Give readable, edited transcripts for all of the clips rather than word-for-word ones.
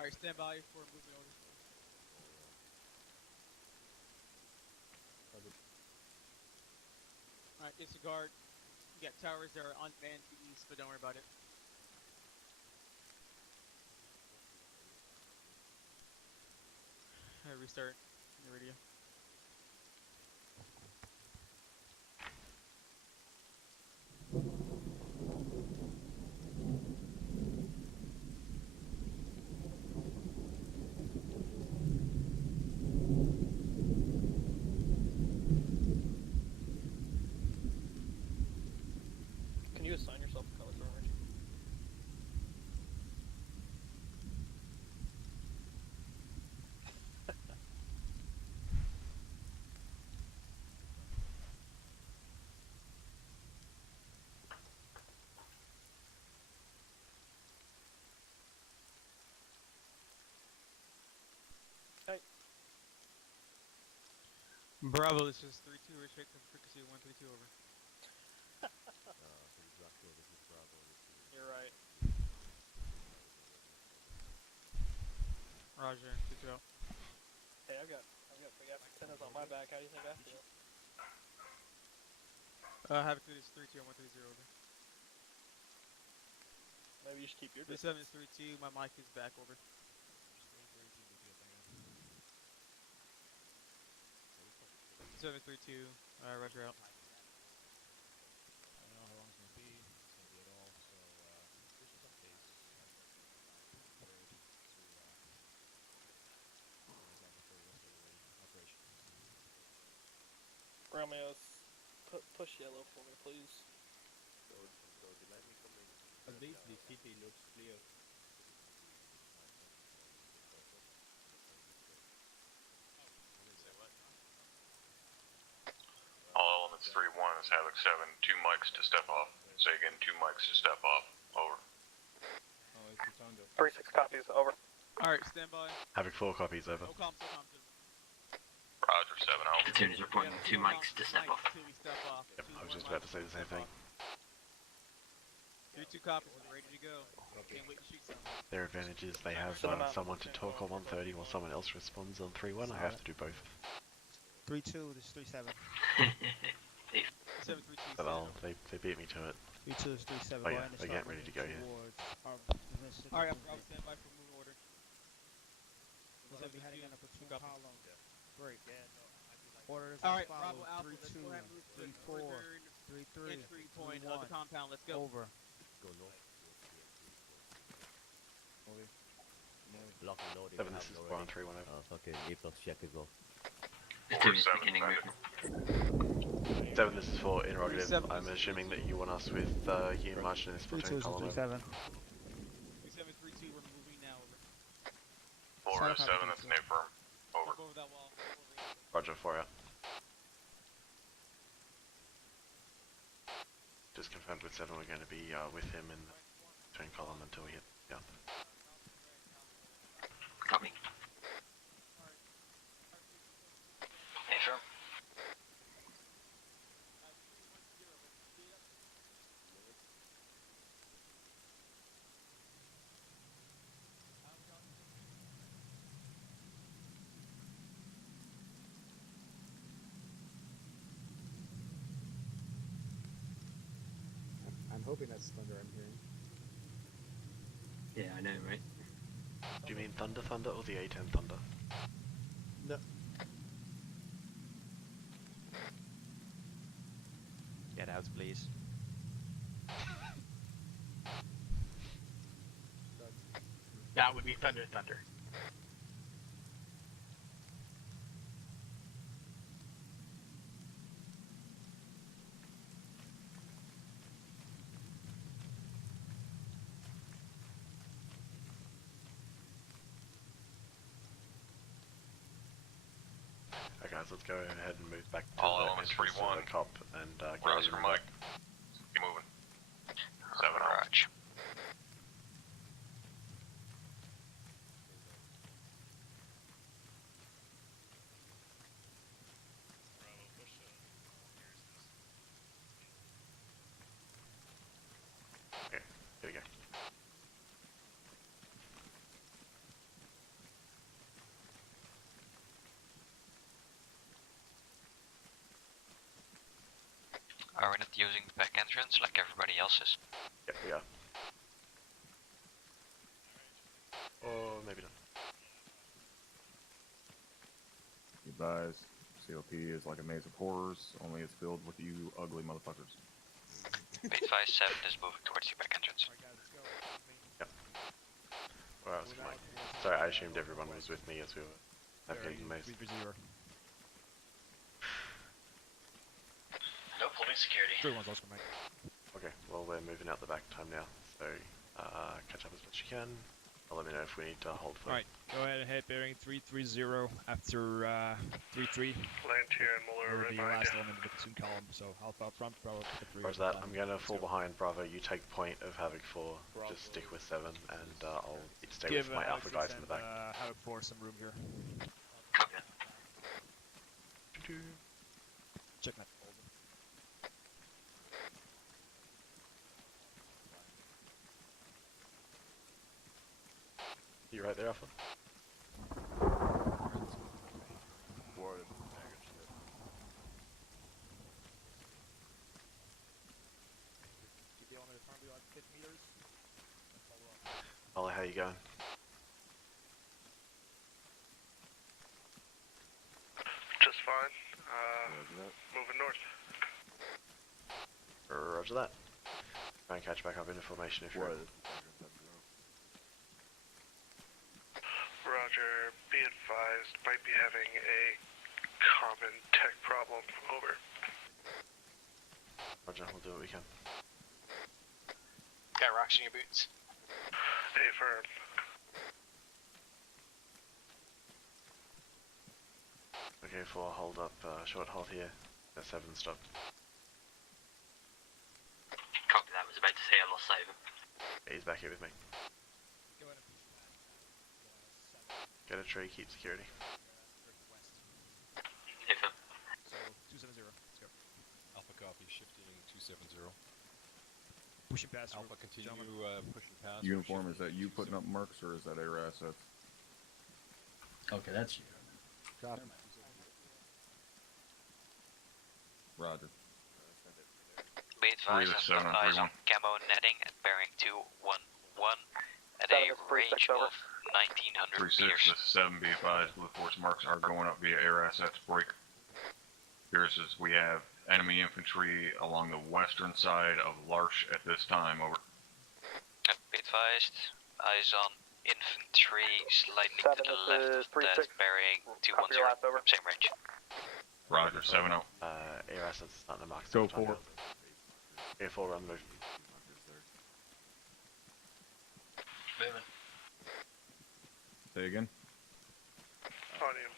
Alright, stand by for moving over. Alright, disregard. You got towers that are unmanned to the east, but don't worry about it. Alright, restart. Your radio. Can you assign yourself a color orange? Hey. Bravo, this is 3-2, restrict the frequency of 132 over. You're right. Roger, 2-2 out. Hey, I've got big ass antennas on my back. How do you think I feel? Havoc 3 is 3-2 and 130 over. Maybe you should keep your 37 is 3-2, my mic is back over. 7-3-2, roger out. I don't know how long it's gonna be. It's gonna be at all. So push us up base. Prepared to operation. Romeo's push yellow for me, please. At least the city looks clear. All elements 3-1 is Havoc 7, 2 mics to step off. Say again, 2 mics to step off. Over. Oh, it's the Thunder. 3-6 copies, over. Alright, stand by. Havoc 4 copies, over. No comms, no comms. Roger, 7 out. Platoon is reporting 2 mics to step off. Until we step off. Yep, I was just about to say the same thing. 3-2 copies, we're ready to go. Can't wait to shoot some. Their advantage is they have someone to talk on 130 while someone else responds on 3-1. I have to do both. 3-2, this is 3-7. 7-3-2. But they beat me to it. 3-2 is 3-7. Oh yeah, they're getting ready to go here. Alright, Bravo, stand by for moving order. We're going to be heading on a platoon column. Break. Orders Alright, as Bravo follows. Alpha, let's 3-2, go ahead and move to the 3-4, northern 3-3, entry point of the 3-1. compound. Let's go. Over. Lock and loading. 7, this is 4 on 3-1 over. Okay, April, check it go. Platoon is beginning movement. 7, this is 4, interrogative. 3-7. I'm assuming that you want us with you marching in this 3-2 platoon is column. 3-7. 3-7-3-2, we're moving now. Over. 4 is 7, that's an affirm. Over. Step over that wall. Roger, 4 out. Just confirmed with 7 we're going to be with him in the platoon column until we hit the up. Copy. Affirm. I'm hoping that's Thunder I'm hearing. Yeah, I know, right? Do you mean Thunder Thunder or the A10 Thunder? No. Get out, please. That would be Thunder Thunder. Okay, guys, let's go ahead and move back to All the elements entrance to 3-1. the cop and get Roger, ready. Mike. Keep moving. 7 out. Roger. Okay, here we go. Are we not using the back entrance like everybody else is? Yep, we are. Or maybe not. You guys, COP is like a maze of horrors, only it's filled with you ugly motherfuckers. Bait 5-7 is moving towards the back entrance. Alright guys, let's go. Yep. Where else am I? Sorry, I assumed everyone was with me as we were navigating the maze. 330. No police security. 3-1's Oscar, mate. Okay, well we're moving out the back time now, so catch up as much as you can. I'll let me know if we need to hold for. Alright, go ahead and head bearing 330 after 3-3. Land here and Muller We're the last element of the platoon column, so Alpha up front, Bravo pick up 3. Where's that? I'm gonna fall behind Bravo, you take point of Havoc 4, just stick with 7, and I'll stay with my Alpha guys in the back. Havoc 4 some room here. Copy that. Check that folder. You right there, Alpha? Keep the element in front of you like 50 meters. And follow up. Ollie, how you going? Just fine. Moving north. Roger that. Try and catch back up into formation if you're ready. Roger, be advised, might be having a common tech problem. Over. Roger, we'll do what we can. Got rocks in your boots. Affirm. Okay, 4, hold up, short halt here. 7 stop. Copy that. Was about to say I lost sight of him. Okay, he's back here with me. Go ahead and push back. 7. Get a tree, keep security. West. Affirm. So 270, let's go. Alpha copy, shifting 270. Pushing past. Alpha continue pushing past. Uniform, is that you putting up mercs or is that air assets? Okay, that's you. Copy. Roger. Be advised, I've got eyes on camo netting at bearing 211 at a range of 1900 36 meters. to 7, be advised, blue force marks are going up via air assets break. Pierces, we have enemy infantry along the western side of Larch at this time, over. Be advised, eyes on infantry slightly to the left of that bearing 210, same range. Roger, 7-0. Air assets starting to mark. Go for it. Air 4 run move. Moving. Say again? On you.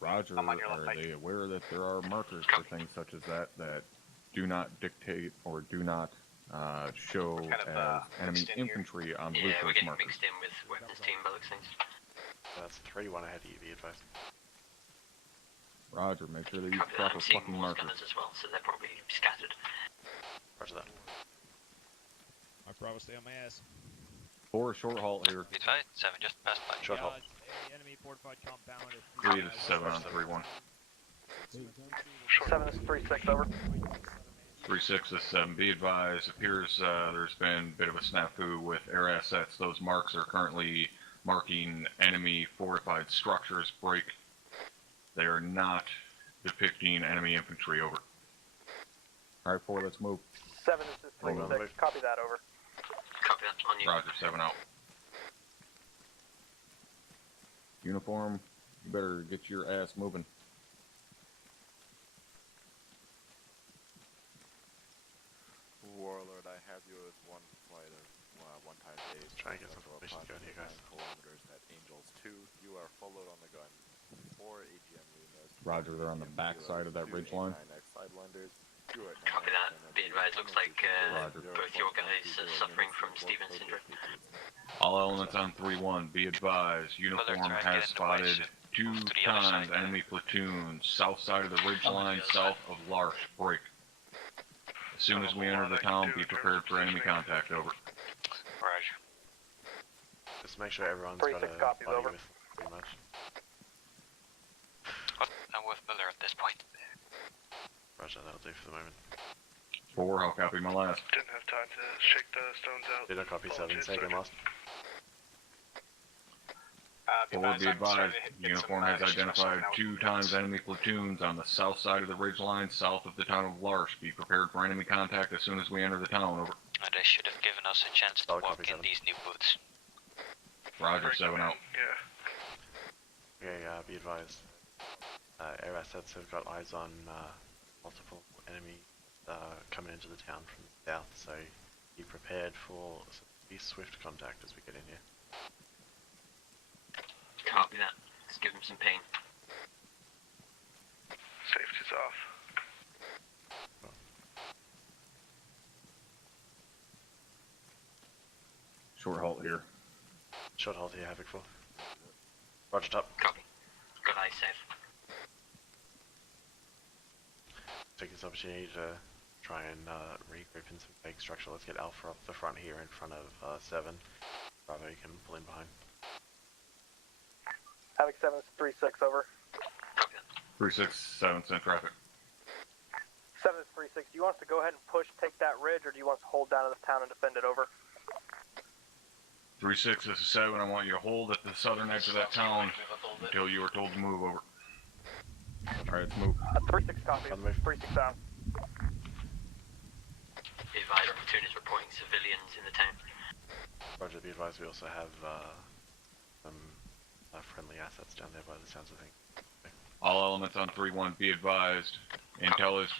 Roger, I'm on your left, are Mike. they aware that there are markers for things such as that that do not dictate or do not show Kind of, as enemy mixed in here. infantry on blue Yeah, we're force getting markers? mixed in with weapons team by looks things. That's 3-1 ahead of you, be advised. Roger, make sure they use Copy that. proper I'm seeing fucking more markers. gunners as well, so they're probably scattered. Roger that. Alright, Bravo, stay on my ass. 4 short halt here. Be advised, 7 just passed by. Short halt. Enemy fortified compound. 3 to 7 on 3-1. 7 is 3-6, over. 3-6 to 7, be advised, appears there's been a bit of a snafu with air assets. Those marks are currently marking enemy fortified structures break. They are not depicting enemy infantry, over. Alright, 4, let's move. 7 is just Hold on. 3-6, copy that, over. Copy that. On you. Roger, 7-0. Uniform, you better get your ass moving. Warlord, I have you as one flight of one-time base. Try and get some information going here, guys. Kilometers at Angels 2. You are followed on the gun. 4 AGM units. Roger, they're on the back side of that ridge line. 9X sidelanders. You are at Copy that. Be advised, looks like Roger. both your guys are suffering from Stevens syndrome. All elements on 3-1, be advised, uniform Mother, has try and spotted get 2 Move to the other times side. enemy platoons, south side of the ridge line, south of Larch, break. As soon as we enter the town, be prepared for enemy contact, over. Roger. Just make sure everyone's 3-6 got a copies, body over. with pretty much. I'm with Miller at this point. Roger, that'll do for the moment. 4, I'll copy my last. Didn't have time to shake the stones out. Did I copy 7? Apologies, Say again, Sergeant. last. 4, be advised, Uniform has identified 2 times enemy platoons on the south side of the ridgeline, south of the town of Larsh. Be prepared for enemy contact as soon as we enter the town, over. And they should have given us a chance to I'll walk copy in 7. these new boots. Roger, 7 out. Yeah. Okay, be advised. Air assets have got eyes on multiple enemies coming into the town from the south, so be prepared for be swift contact as we get in here. Copy that. Let's give him some pain. Safety's off. Short halt here. Short hold here, Havoc 4. Roger, top. Copy. Good eye safe. Take this opportunity to try and regroup in some fake structure. Let's get Alpha up the front here in front of 7. Bravo, you can pull in behind. Havoc 7 is 3-6, over. Copy that. 3-6, 7, send traffic. 7 is 3-6. Do you want us to go ahead and push, take that ridge, or do you want us to hold down in this town and defend it, over? 3-6, this is 7. I want you to hold at the southern edge of that town until you are told to move, over. Alright, let's move. 3-6 copy. 3-6 out. Be advised, platoon is reporting civilians in the town. Roger, be advised we also have some friendly assets down there by the sounds of things. All elements on 3-1, be advised. Intel has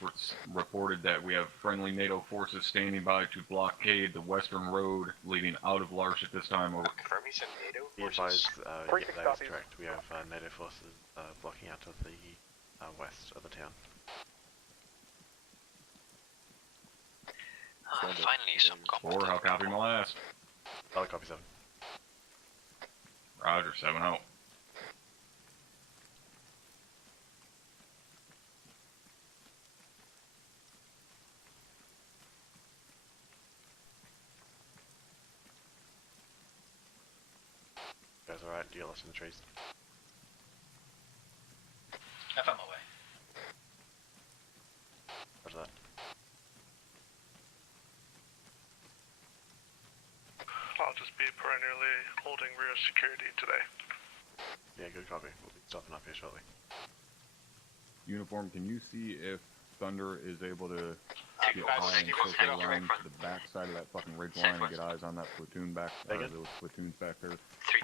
reported that we have friendly NATO forces standing by to blockade the western road leading out of Larsh at this time, over. Confirm he said NATO Be advised, yeah, 3-6 that is copies. correct. We have NATO forces blocking out of the west of the town. Finally, some 4, I'll copy my last. I'll copy 7. Roger, 7 out. You guys alright? You get lost in the trees? I found my way. Roger that. I'll just be perennially holding rear security today. Yeah, good copy. We'll be stopping up here shortly. Uniform, can you see if Thunder is able to get five, high and take one, circle take around one. to the back side of that fucking ridge line and get eyes on that platoon back, Again? those platoons back there?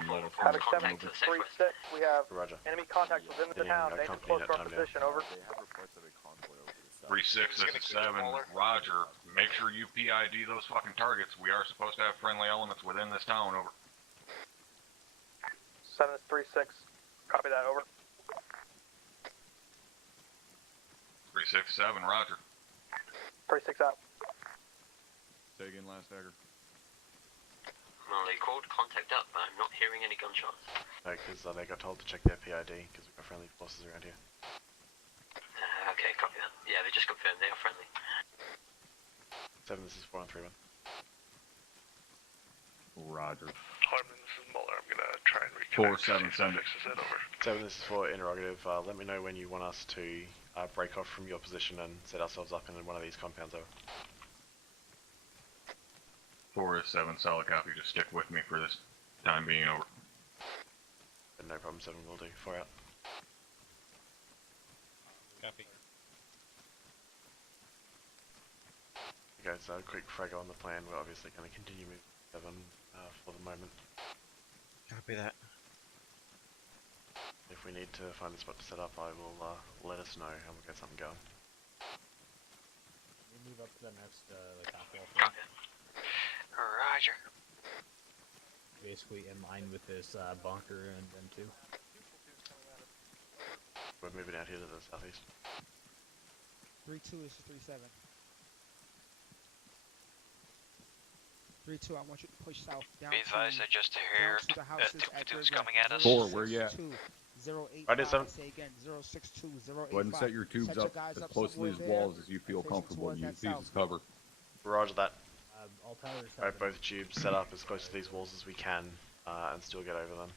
3-4 Havoc Havoc reporting 7 contact to is the southwest. 3-6. We have Roger. enemy contacts within the town. Getting They company close that to our time now. position, over. They have reports of a convoy over the south. 3-6, this is 7. Roger, make sure you PID those fucking targets. We are supposed to have friendly elements within this town, over. 7 is 3-6. Copy that, over. 3-6, 7, roger. 3-6 out. Say again, last dagger. Well, they called contact up, but I'm not hearing any gunshots. No, because they got told to check their PID because we've got friendly forces around here. Okay, copy that. Yeah, they just confirmed they are friendly. 7, this is 4 on 3-1. Roger. Hartman, this is Muller. I'm gonna try and reconnect. 4-7, send it. Fixes it, over. 7, this is 4, interrogative. Let me know when you want us to break off from your position and set ourselves up in one of these compounds, over. 4 is 7, solid copy. Just stick with me for this time being, over. No problem, 7 will do. 4 out. Copy. Okay, so quick fraggle on the plan. We're obviously going to continue moving 7 for the moment. Copy that. If we need to find a spot to set up, I will let us know and we'll get something going. We move up to the next, like, half wall Copy. Roger. basically in line with this bunker and them too. We're moving out here to the southeast. 3-2 is 3-7. 3-2, I want you to push south down. Be advised, I just heard to the houses two at platoons your coming at us. 4, where you at? 085, Right in seven. say again, 062, 085. Go ahead and set your tubes Set your up guys as up close to somewhere these there walls as you feel and face comfortable. towards Use that these as cover. Roger that. All towers. Alright, both tubes set up as close to these walls as we can. and still get over them.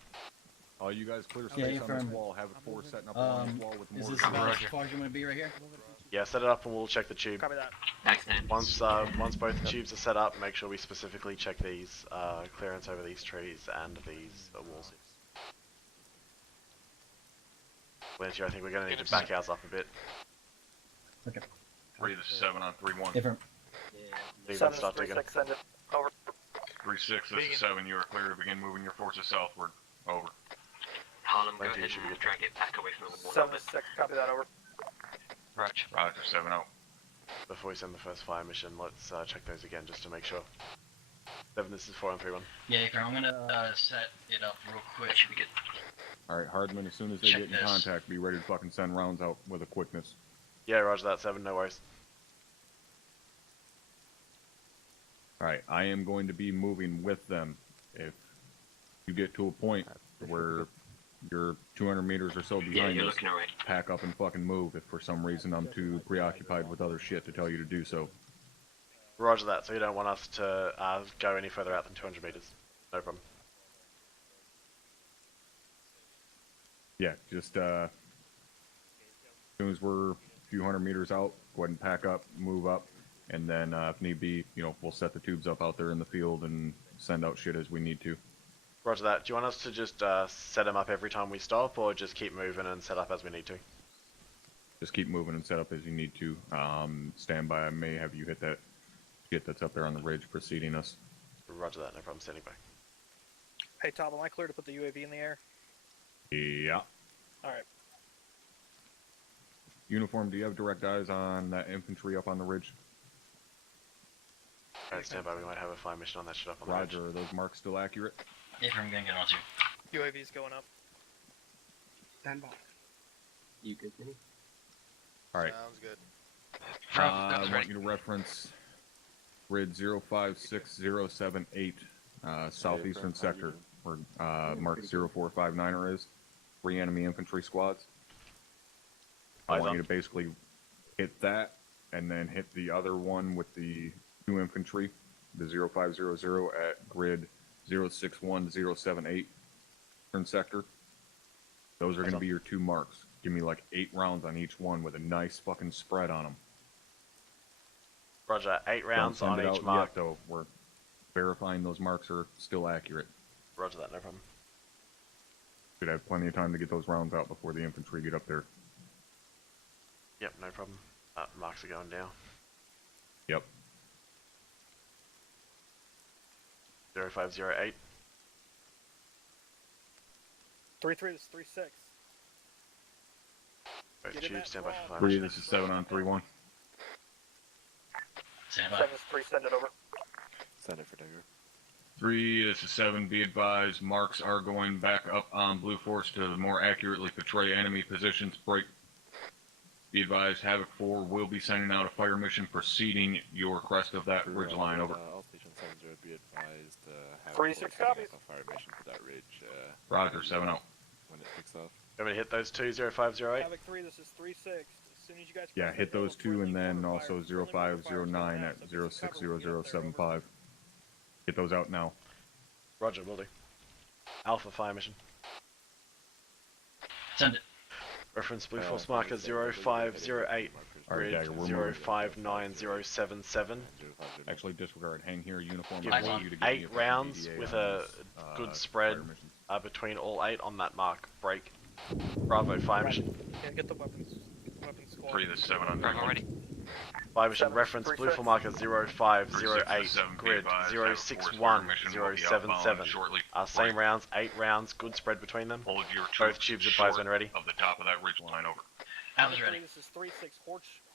All you guys clear Yeah, space you're on this firm. wall. Have a 4 setting up along this wall with Is mortar. this about as far as you want to be right here? Yeah, set it up and we'll check the tube. Copy that. Excellent. Once both tubes are set up, make sure we specifically check these clearance over these trees and these walls. Lancia, I think we're going to need to back ours up a bit. Okay. 3 to 7 on 3-1. Different. Leave and start digging. 3-6, this is 7. You are clear to begin moving your forces southward. Over. Harlem, go Lancia ahead should be and good. drag it back away from the wall. 7-6, copy that, over. Roger. Roger, 7-0. Before we send the first fire mission, let's check those again just to make sure. 7, this is 4 on 3-1. Yeah, I'm gonna set it up real quick. That should be good. Alright, Hardman, as soon as they Check get in this. contact, be ready to fucking send rounds out with a quickness. Yeah, roger that, 7, no worries. Alright, I am going to be moving with them. If you get to a point where you're 200 meters or so Yeah, behind you're us, looking alright. pack up and fucking move. If for some reason I'm too preoccupied with other shit to tell you to do so. Roger that, so you don't want us to go any further out than 200 meters. No problem. Yeah, just as soon as we're a few hundred meters out, go ahead and pack up, move up, and then if need be, you know, we'll set the tubes up out there in the field and send out shit as we need to. Roger that. Do you want us to just set them up every time we stop, or just keep moving and set up as we need to? Just keep moving and set up as you need to. Stand by. I may have you hit that shit that's up there on the ridge preceding us. Roger that, no problem, standing by. Hey, Tom, am I clear to put the UAV in the air? Yeah. Alright. Uniform, do you have direct eyes on that infantry up on the ridge? Alright, stand by, we might have a fire mission on that shit up on the ridge. Roger, are those marks still accurate? If I'm gonna get on to. UAV's going up. Stand by. You good, Vinny? Alright. Sounds good. I want you to reference grid 056078, southeastern sector, where mark 0459er is. 3 enemy infantry squads. I want you to basically hit that, and then hit the other one with the 2 infantry, the 0500 at grid 061078, eastern sector. Those are going to be your 2 marks. Give me like 8 rounds on each one with a nice fucking spread on them. Roger, 8 rounds Don't on send it each out mark. yet, though. We're verifying those marks are still accurate. Roger that, no problem. Should have plenty of time to get those rounds out before the infantry get up there. Yep, no problem. Marks are going down. Yep. 0508. 3-3, this is 3-6. Both Get in tubes, that stand by for wall. fire 3, mission. this is 7 on 3-1. Stand by. 7-3, send it over. Send it for Digger. 3, this is 7. Be advised, marks are going back up on Blue Force to more accurately portray enemy positions. Break. Be advised, Havoc 4 will be sending out a fire mission preceding your crest of that ridge line. Over. All Station 70 be advised. Have 3-6 copies. a fire mission for that ridge. Roger, 7-0. When it picks up. You want me to hit those 2, 0508? Havoc 3, this is 3-6. As soon as you guys Yeah, cross hit that those double 2, and friendly then cover also fire, friendly cover fire 0509 still at has, so just cover when we get up there, over. 060075. Get those out now. Roger, will do. Alpha fire mission. Send it. Reference Blue Force marker 0508. Alright, Grid Dagger, we're moving. 059077. Actually, disregard. Hang here, uniform. Give I me want you to give me 8 a rounds PDA with on a this, good spread fire mission. between all 8 on that mark. Break. Bravo, fire mission. Yeah, get the weapons. Get the weapons squad. 3, this is 7 on Bravo 3-1. ready. Fire mission 7, reference 3, Blue 6. Force marker 0508. 367, be Grid advised, Havoc 4's fire mission will be outbound 061077. shortly. Same Break. rounds, 8 rounds, good spread between them. Hold your Both troops tubes advised short when ready. of the top of that ridge line. Over. I was Havoc ready. 3, this is 3-6.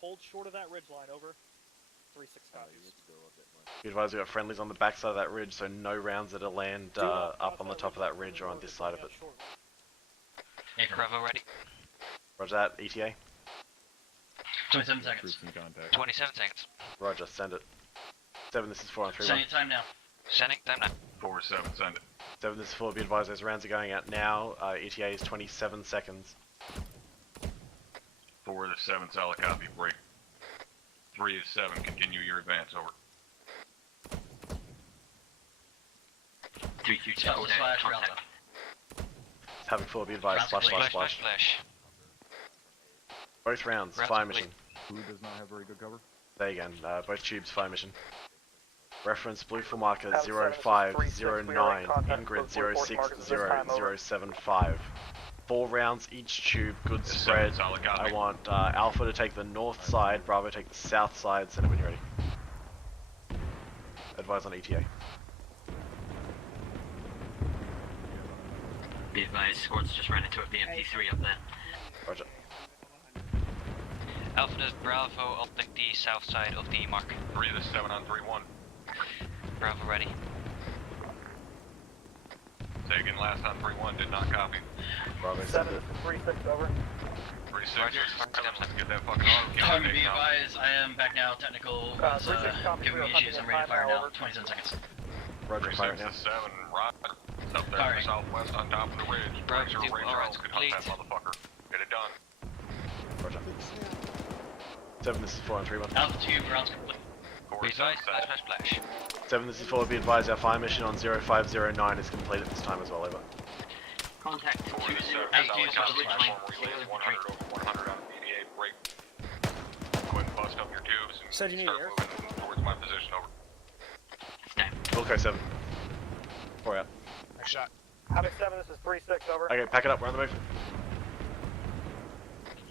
Hold short of that ridge line, over. 3-6 copies. Be advised we got friendlies on the backside of that ridge, so no rounds that'll land Do not up cross on the top of that ridge or on this side of it. short. Bravo ready. Roger that, ETA. 27 seconds. Troops in contact. 27 seconds. Roger, send it. 7, this is 4 on 3 Sending time now. Sending time now. 4-7, send it. 7, this is 4, be advised those rounds are going out now. ETA is 27 seconds. 4 to 7, solid copy. Break. 3 to 7, continue your advance. Over. Scuttle slash contact. Alpha. Havoc 4, be advised. Splash, splash, splash. Flash. Both rounds, Rounds fire complete. mission. Who does not have very good cover? There again, both tubes, fire mission. Reference blue full marker Havoc 0509, in-grid 060075. 4 rounds each tube, good spread. I want Alpha to take the north side, Bravo take the south side, send it when you're ready. Advise on ETA. Be advised, squad's just ran into a BMP3 up there. Roger. Alpha does Bravo, I'll take the south side of the mark. 3 to 7 on 3-1. Bravo ready. Taken last on 3-1, did not copy. Bravo, send 7 it. to 3-6, over. 3-6, Roger. let's get that fucking auto Time killer to be taken out. advised, I am back now. Technical is 3-6 copy, giving me issues. I'm ready to fire now. 27 seconds. Roger, fire it 3-6 now. to 7, Roger. It's up there in Firing. the southwest on top of the ridge. Bravo, Pretty sure two Ranger rounds could hunt that complete. motherfucker. Get it done. Roger. 7, this is 4 on 3-1. Alpha 2, rounds complete. Be advised, splash, splash. 7, this is 4, be advised our fire mission on 0509 is complete at this time as well, over. Contact 208 Alpha on 2, the splash. ridgeline. Relays 100 over 100 on BDA break. Go ahead and bust up your tubes and So do you need start air? moving towards my position, over. Stand. Wilco 7. 4 out. Next shot. Havoc 7, this is 3-6, over. Okay, pack it up, we're on the move.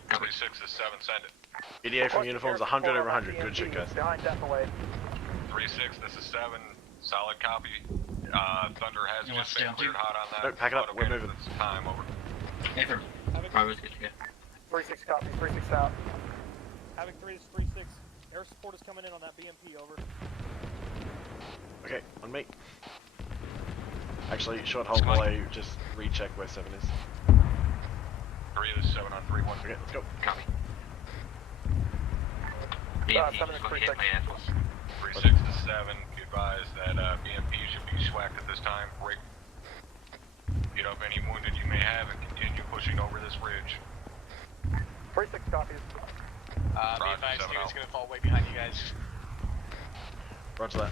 3-6 to 7, send it. EDA from uniforms 100 over 100, good shit guys. Behind Death Away. 3-6, this is 7, solid copy. Thunder has You want just to stay been on cleared two? hot on that. No, pack it up, we're Automated moving. this time, over. Affirm. Bravo's good to go. 3-6 copy, 3-6 out. Havoc 3 is 3-6. Air support is coming in on that BMP, over. Okay, on me. Actually, short hold while I just recheck where 7 is. 3 to 7 on 3-1. Okay, let's go. Copy. BMP 7 is just got hit 3-6. by Air Force. 3-6 to 7, be advised that BMP should be swacked at this time. Break. Get up any wounded you may have and continue pushing over this ridge. 3-6 copies. Be advised, Steven's gonna fall way behind you guys. Roger that.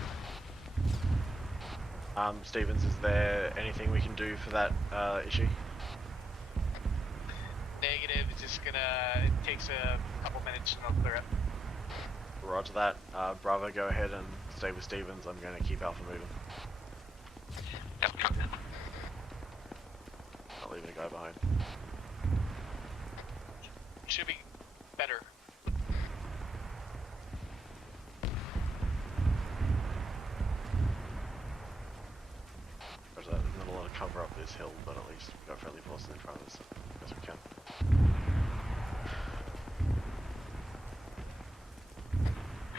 Stevens, is there anything we can do for that issue? Negative, it's just gonna, it takes a couple minutes and I'll clear it. Roger that. Bravo, go ahead and stay with Stevens. I'm going to keep Alpha moving. Yep, copy that. Not leaving a guy behind. Should be better. Roger that. There's not a lot of cover up this hill, but at least we've got friendly forces in front of us as we can.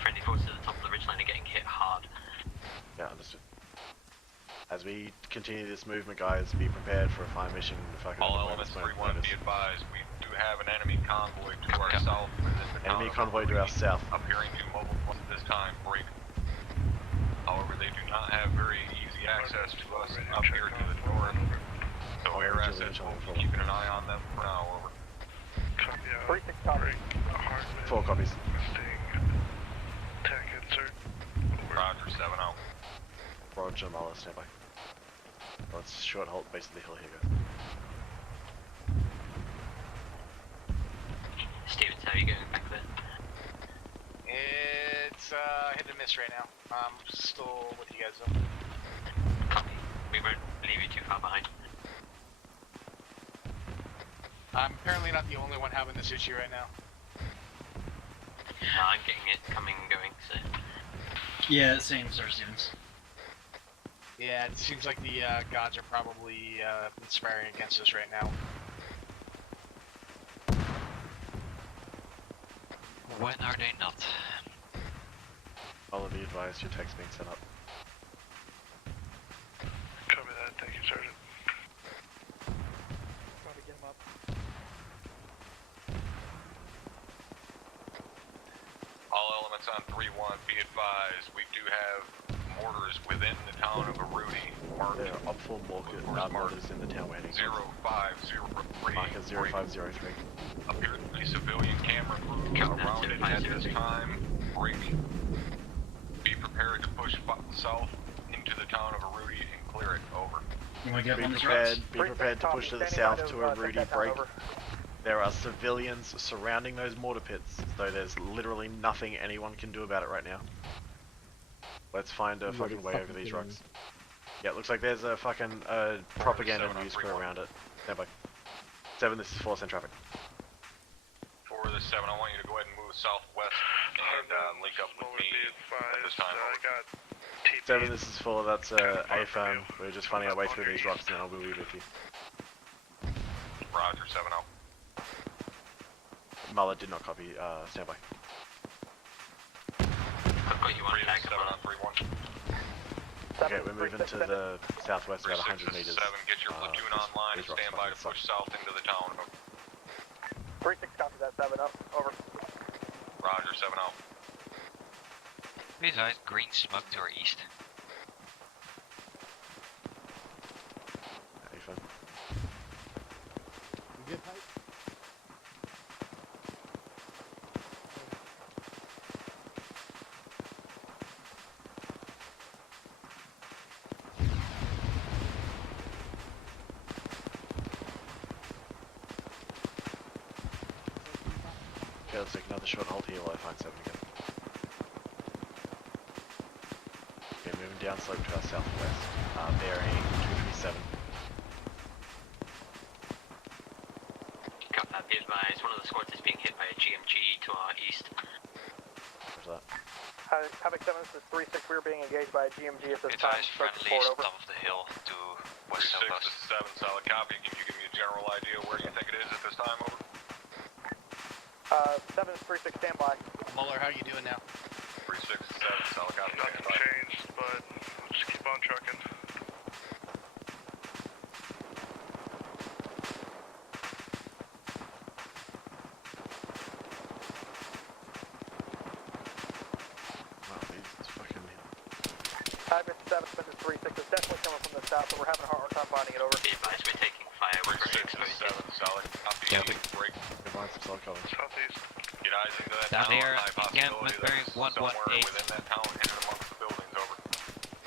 Friendly forces at the top of the ridgeline are getting hit hard. Yeah, understood. As we continue this movement, guys, be prepared for a fire mission. If I can All elements 3-1, be advised, we do have an enemy convoy to our south within the town Enemy of convoy to our south. appearing to mobile point at this time. Break. However, they do not have very easy access to us up here to the north. So air assets will be keeping an eye on them for now, over. Copy out. 3-6 copy. 4 copies. Tech insert. Roger, 7 out. Roger, Mala, stand by. Let's short halt base of the hill here, guys. Stevens, how are you going back there? It's hit and miss right now. I'm still with you guys though. Copy. We won't leave you too far behind. I'm apparently not the only one having this issue right now. I'm getting it coming and going, so... Yeah, same, Sir Stevens. Yeah, it seems like the gods are probably conspiring against us right now. When are they not? All of you advised, your tech's being set up. Copy that, thank you, Sergeant. Trying to get him up. All elements on 3-1, be advised, we do have mortars within the town of Arudi. Marked There are up full mortars in the town waiting. 0503. Marker 0503. Appears to be civilian camera crews around it at this time. Break. Be prepared to push south into the town of Arudi and clear it. Over. You want to get Be up on this prepared, rocks? be prepared to push to the south to a Rudy break. There are civilians surrounding those mortar pits, so there's literally nothing anyone can do about it right now. Let's find a fucking way over these rocks. Yeah, it looks like there's a fucking propaganda news crew around it. Stand by. 7, this is 4, send traffic. 4 of the 7, I want you to go ahead and move southwest and link up with me at this time. I got 7, this is 4, that's A firm. We're just finding our way through these rocks now, we'll be with you. Roger, 7-0. Mullet did not copy, stand by. I've got you on tag. 7 on 3-1. Okay, we're moving to the southwest about 100 meters. 7, get your platoon online and stand by to push south into the town. 3-6 copy that, 7 up, over. Roger, 7-0. Be advised, green smoke to our east. Hey, fun. You good, Pipe? Okay, let's take another short hold here while I find 7 again. Okay, moving down slope to our southwest, bearing 237. Copy that. Be advised, one of the squads is being hit by a GMG to our east. Where's that? Havoc 7, this is 3-6, we are being engaged by a GMG at Be this time. advised, Start friendly support, over. top of the hill to west 6, southwest. this is 7, solid copy. Can you give me a general idea where you think it is at this time, over? 7 is 3-6, stand by. Muller, how you doing now? 3-6, 7, solid copy. Nothing changed, but we'll just keep on trucking. Wow, these fucking... Havoc 7, this is 3-6, it's definitely coming from the south, but we're having a hard time finding it, over. Be advised, we're taking fire. We're 6 very is 7, solid copy. Copy. Break. Divine some solid cover. Southeast. Get eyes into that Down town. here, High possibility encampment bearing that 118. somewhere within that town, hidden amongst the buildings, over.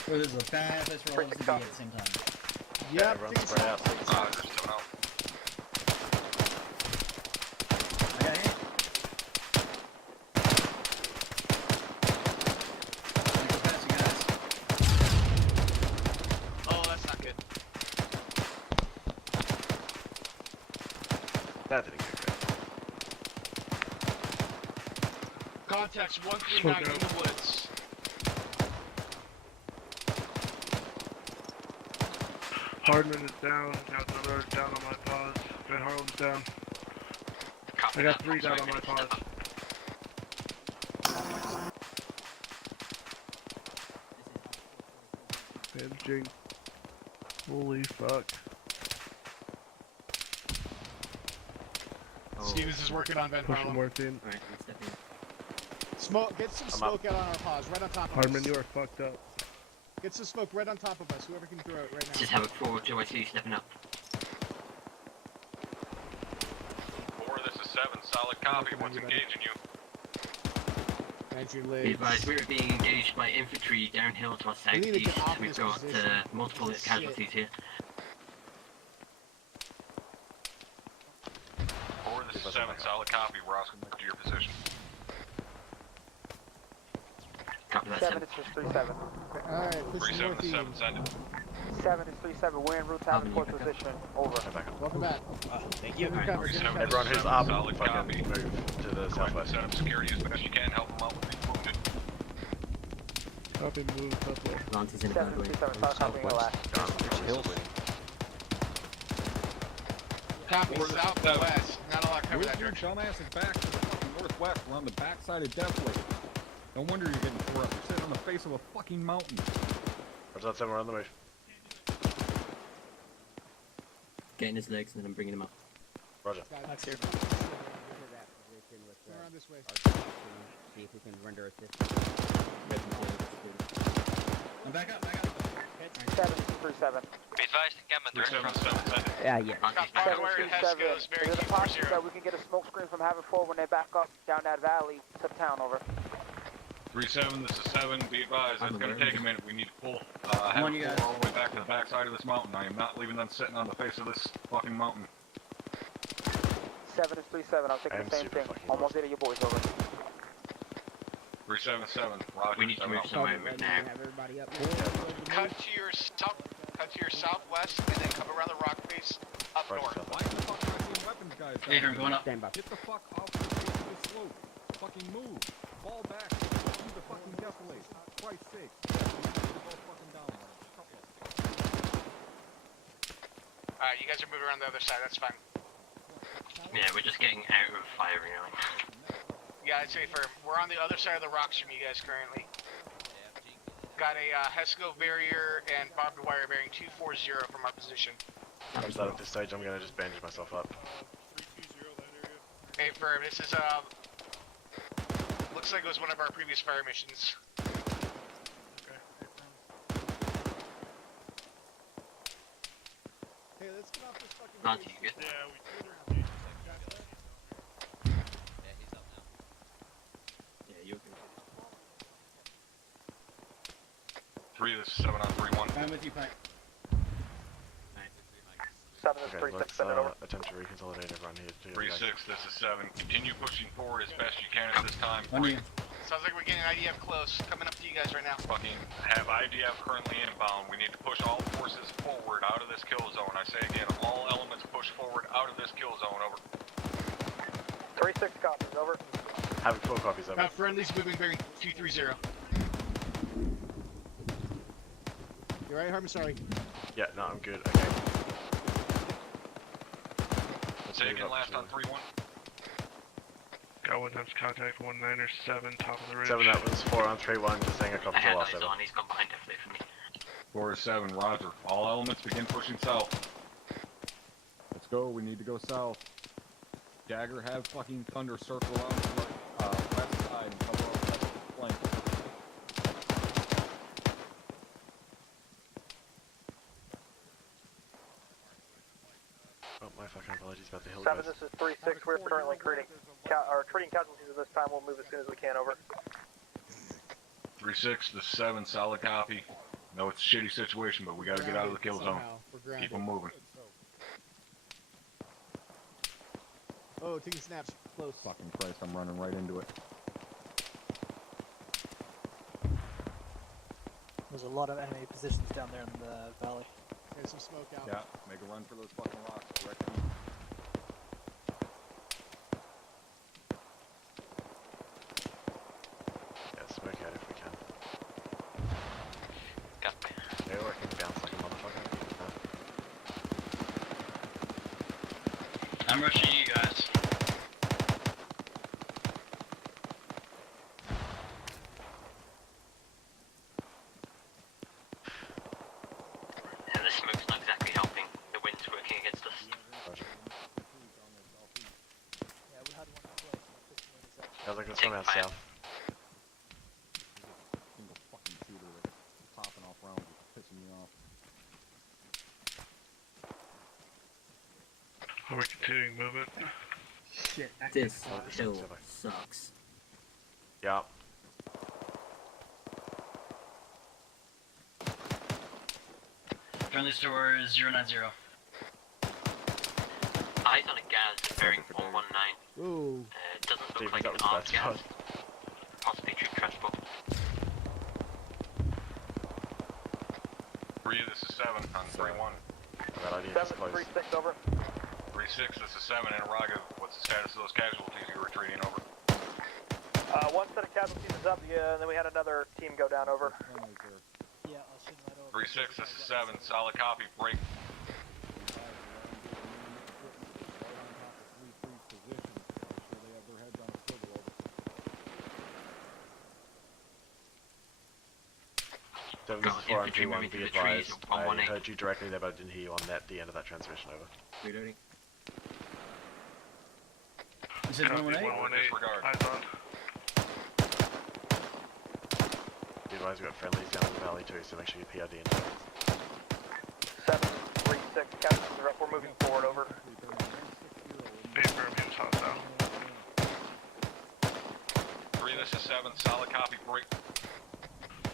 Where there's a bad place for all of us to be at the same time. Yeah, everyone's spread out. Roger, 7-0. I got hit. I'm gonna go past you guys. Oh, that's not good. That didn't go great. Contacts 139 in the woods. Hardman is down, got another down on my pause. Van Harlem's down. Copy I got that. 3 down on my pause. Managing. Holy fuck. Stevens is working on Van Pushing Harlem. morphine. Alright, let's step in. Smoke, get some smoke out on our pause, right on top of Hardman, us. you are fucked up. Get some smoke right on top of us, whoever can throw it right This is now. Havoc 4, JYC stepping up. 4, this is 7, solid copy. What's engaging you? Andrew Be Lee. advised, we're being engaged by infantry downhill to our We need to get southeast. off We've this got position. multiple This is casualties here. 4, this is 7, solid copy. Roscoe, to your position. Copy that, 7 7. is 3-7. Alright, push 3-7 to northeast. 7, send it. 7 is 3-7, we're en route to Harbin, Havoc 4th you pick up. position, over. Welcome back. Thank you. Give me cover, give me 3-7 cover. Everyone who's 7, up, solid fucking copy. move to the Set southwest. up security as best you can. Help them out with these wounded. Copy, move southwest. Lance is in 7 is 3-7, solid copy, relax. Copy, south and west. Not a lot cover that Your direction. dumbass is back to the fucking northwest. We're on the backside of Deathway. No wonder you're getting tore up. You're sitting on the face of a fucking mountain. Where's that 7, we're on the move. Getting his legs and then I'm bringing him up. Roger. That's here. We're on this way. See if we can render assistance. Back up, back up. 7 is 3-7. Be advised, encampment 3-7 from to 7, send it. Yeah, yeah. Got Seven, where three, Hess seven. goes, bearing There's a possibility 240. that we can get a smoke screen from Havoc 4 when they back up down that valley to town, over. 3-7, this is 7. Be advised, that's I'm going to aware. take a minute. We need to pull on, Havoc you 4 guys. all the way back back to the backside of this mountain. I am not leaving them sitting on the face of this fucking mountain. 7 is 3-7. I'm thinking the same thing. Almost there to your boys, over. 377. Roger. We need to move somewhere now. Cut to your southwest, and then come around the rock face up north. Why the fuck am I seeing weapons, guys? Adrian, going up. Get the fuck off the face of the slope. Fucking move. Fall back. Do the fucking defilade. For Christ's sake. Both fucking down. Alright, you guys are moving around the other side, that's fine. Yeah, we're just getting out of firing line. Yeah, I'd say we're on the other side of the rocks from you guys currently. Got a Hesco barrier and barbed wire bearing 240 from our position. So at this stage, I'm gonna just bandage myself up. Hey, firm, this is looks like it was one of our previous fire missions. Hey, let's get off this fucking Not too good. Yeah, we did her. Yeah, he's up now. Yeah, you can. 3, this is 7 on 3-1. I'm with you, Pike. 7 is Okay, 3-6. let's Send it over. attempt to reconsolidate everyone here. 3-6, this is 7. Continue pushing forward as best you can at this time. On you. Sounds like we're getting IDF close. Coming up to you guys right now. Fucking have IDF currently inbound. We need to push all forces forward out of this kill zone. I say again, all elements push forward out of this kill zone. Over. 3-6 copies, over. Havoc 4 copies, over. Friendly's moving bearing 230. You alright, Harm? Sorry. Yeah, no, I'm good. Okay. Say again, last on 3-1. Got one times contact 197, top of the ridge. 7, that was 4 on 3-1, just saying a I copy to had last eyes 7. on, he's gone behind definitely for me. 4-7, roger. All elements begin pushing south. Let's go. We need to go south. Dagger, have fucking Thunder circle on the west side and cover our west flank. Oh, my fucking apologies about the hill. 7, this is 3-6. We're currently treating casualties at this time. We'll move as soon as we can, over. 3-6, this is 7, solid copy. No, it's a shitty situation, but we gotta get out of the kill zone. Keep them moving. Oh, taking snaps. Close. Fucking Christ, I'm running right into it. There's a lot of enemy positions down there in the valley. There's some smoke out. Yeah, make a run for those fucking rocks. Correct. Yeah, smoke out if we can. Got me. Yeah, I can bounce like a motherfucker. I'm rushing you guys. And the smoke's not exactly helping. The wind's working against us. Sounds like there's someone out south. Single fucking shooter that's popping off rounds is pissing me off. Are we continuing movement? Shit, this hill silver. sucks. Yeah. Friendly store is 090. Eyes on a gas bearing 119. Ooh. Doesn't Steve, look like that an was a armed bad gas. spot. Possibly troop transport. 3, this is 7 on 3-1. That idea is 7 close. 3-6, over. 3-6, this is 7, interrogative. What's the status of those casualties you were treating? Over. One set of casualties is up, yeah, and then we had another team go down, over. Yeah, I'll shoot right over. 3-6, this is 7, solid copy. Break. Seven, this is 4 on 3-1, be advised. I 118. heard you directly there, but I didn't hear you on that, the end of that transmission, over. Reloading. You said 118? 118. Disregard. Eyes on. Be advised, we've got friendlies down in the valley too, so make sure you PRD into it. 7 3-6, casualties are up. We're moving forward, over. Paper, he was hostile. 3, this is 7, solid copy. Break.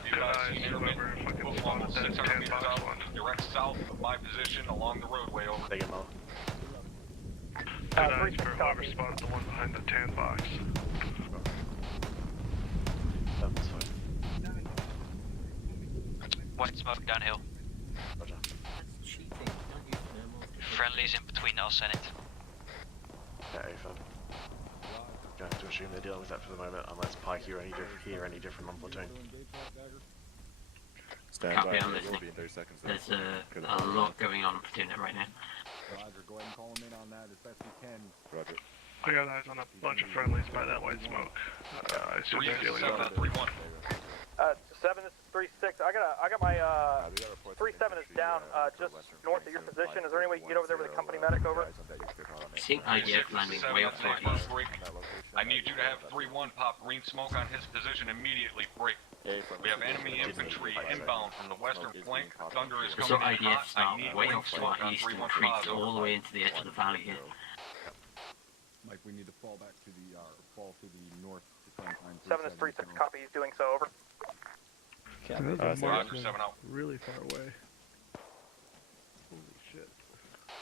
Be you guys see an intermittent foot long 600 meters out, direct south of my position along the roadway over. Take him out. Good eyes for whoever spotted the one behind the tan box. That's fine. White smoke downhill. Roger. That's cheating. Don't use thermal. Friendlies in between us and it. Yeah, fine. Going to assume they're dealing with that for the moment, unless Pike hear any different on platoon. Stand Copy, by, I'm it will listening. be in 30 seconds. There's a lot going on platoon right now. Roger, go ahead and call him in on that as best you can. Roger. I got eyes on a bunch of friendlies by that white smoke. I assume they're dealing with it. 3-1. 7, this is 3-6. I got my 3-7 is down just north of your position. Is there any way you can get over there with a company medic over? Seeing IDF landing way up northeast. I need you to have 3-1 pop green smoke on his position immediately. Break. We have enemy infantry inbound from the western flank. Thunder is So coming in IDF hot. I start need way green off smoke on northeast 3-1 and creeps positive. all the way into the edge of the valley here. Mike, we need to fall back to the fall to the north to try and find 7 is 3-6. Copy. He's doing so. Over. Roger, 7 out. Really far away. Holy shit.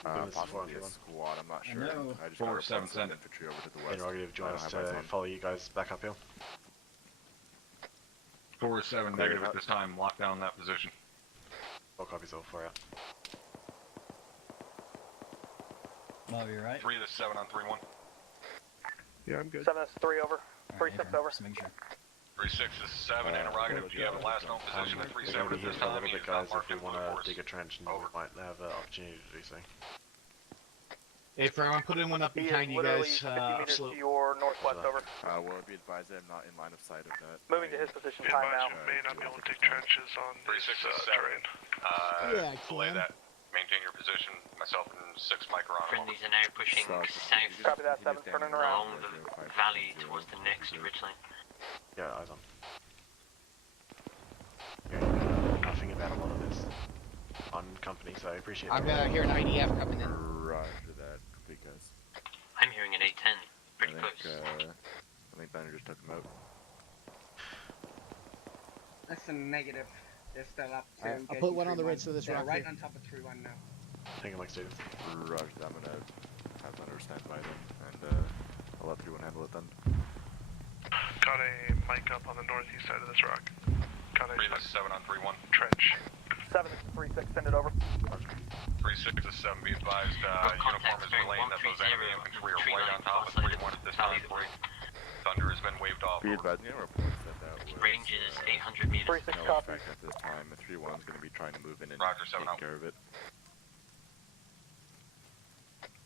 Possibly a squad, I'm not sure. I just got 4-7 reports send of it. infantry over to the In west. Rogative, do you I want us don't have eyes to on. follow you guys back uphill? 4-7 negative at this time. Lock down that position. 4 copies all 4 out. Mo, you're right. 3 to 7 on 3-1. Yeah, I'm good. 7 is 3 over. 3-6 over. Just make sure. 3-6 is 7 interrogative. Do you have a last known position at We're 3-7 going to at be this here for a time? little He bit, is not guys, if marked we in want blue to force. dig a trench, and we might have an opportunity to do so. Hey, Fern, I'm putting one up He is behind you literally guys. 50 meters to your northwest. Over. Will be advised that I'm not in line of sight of that. Moving to his position. Be Time advised now. you may not be able to dig trenches on this 3-6 is 7. terrain. Yeah, I Delay can. that. Maintain your position. Myself and 6 micron. Friendlies are now pushing south Copy that. 7 turning around. along the valley towards the next ridgeline. Yeah, eyes on. Yeah, nothing about a lot of this on company, so I appreciate I'm that. hearing IDF coming in. Roger that. Complete, guys. I'm hearing an 810. Pretty close. I think Banner just took him out. That's a negative. They're still up to. I'll put one on the right side of this They're rock right here. on top of 3-1 now. Hang on, like students. Roger that. I'm gonna have Banner stand by them, and I'll let 3-1 handle it then. Got a mic up on the northeast side of this rock. Got a 3 to 7 on 3-1. trench. 7 is 3-6. Send it over. 3-6 to 7. Be advised. Uniform is relaying that those enemy infantry are right on top of 3-1 at this time. Thunder has been waved off. Be advised, you know, reports that that was Range is 800 meters. 3-6 no copy. effect at this time. 3-1 is going to be trying to move in and Roger, 7 take out. care of it.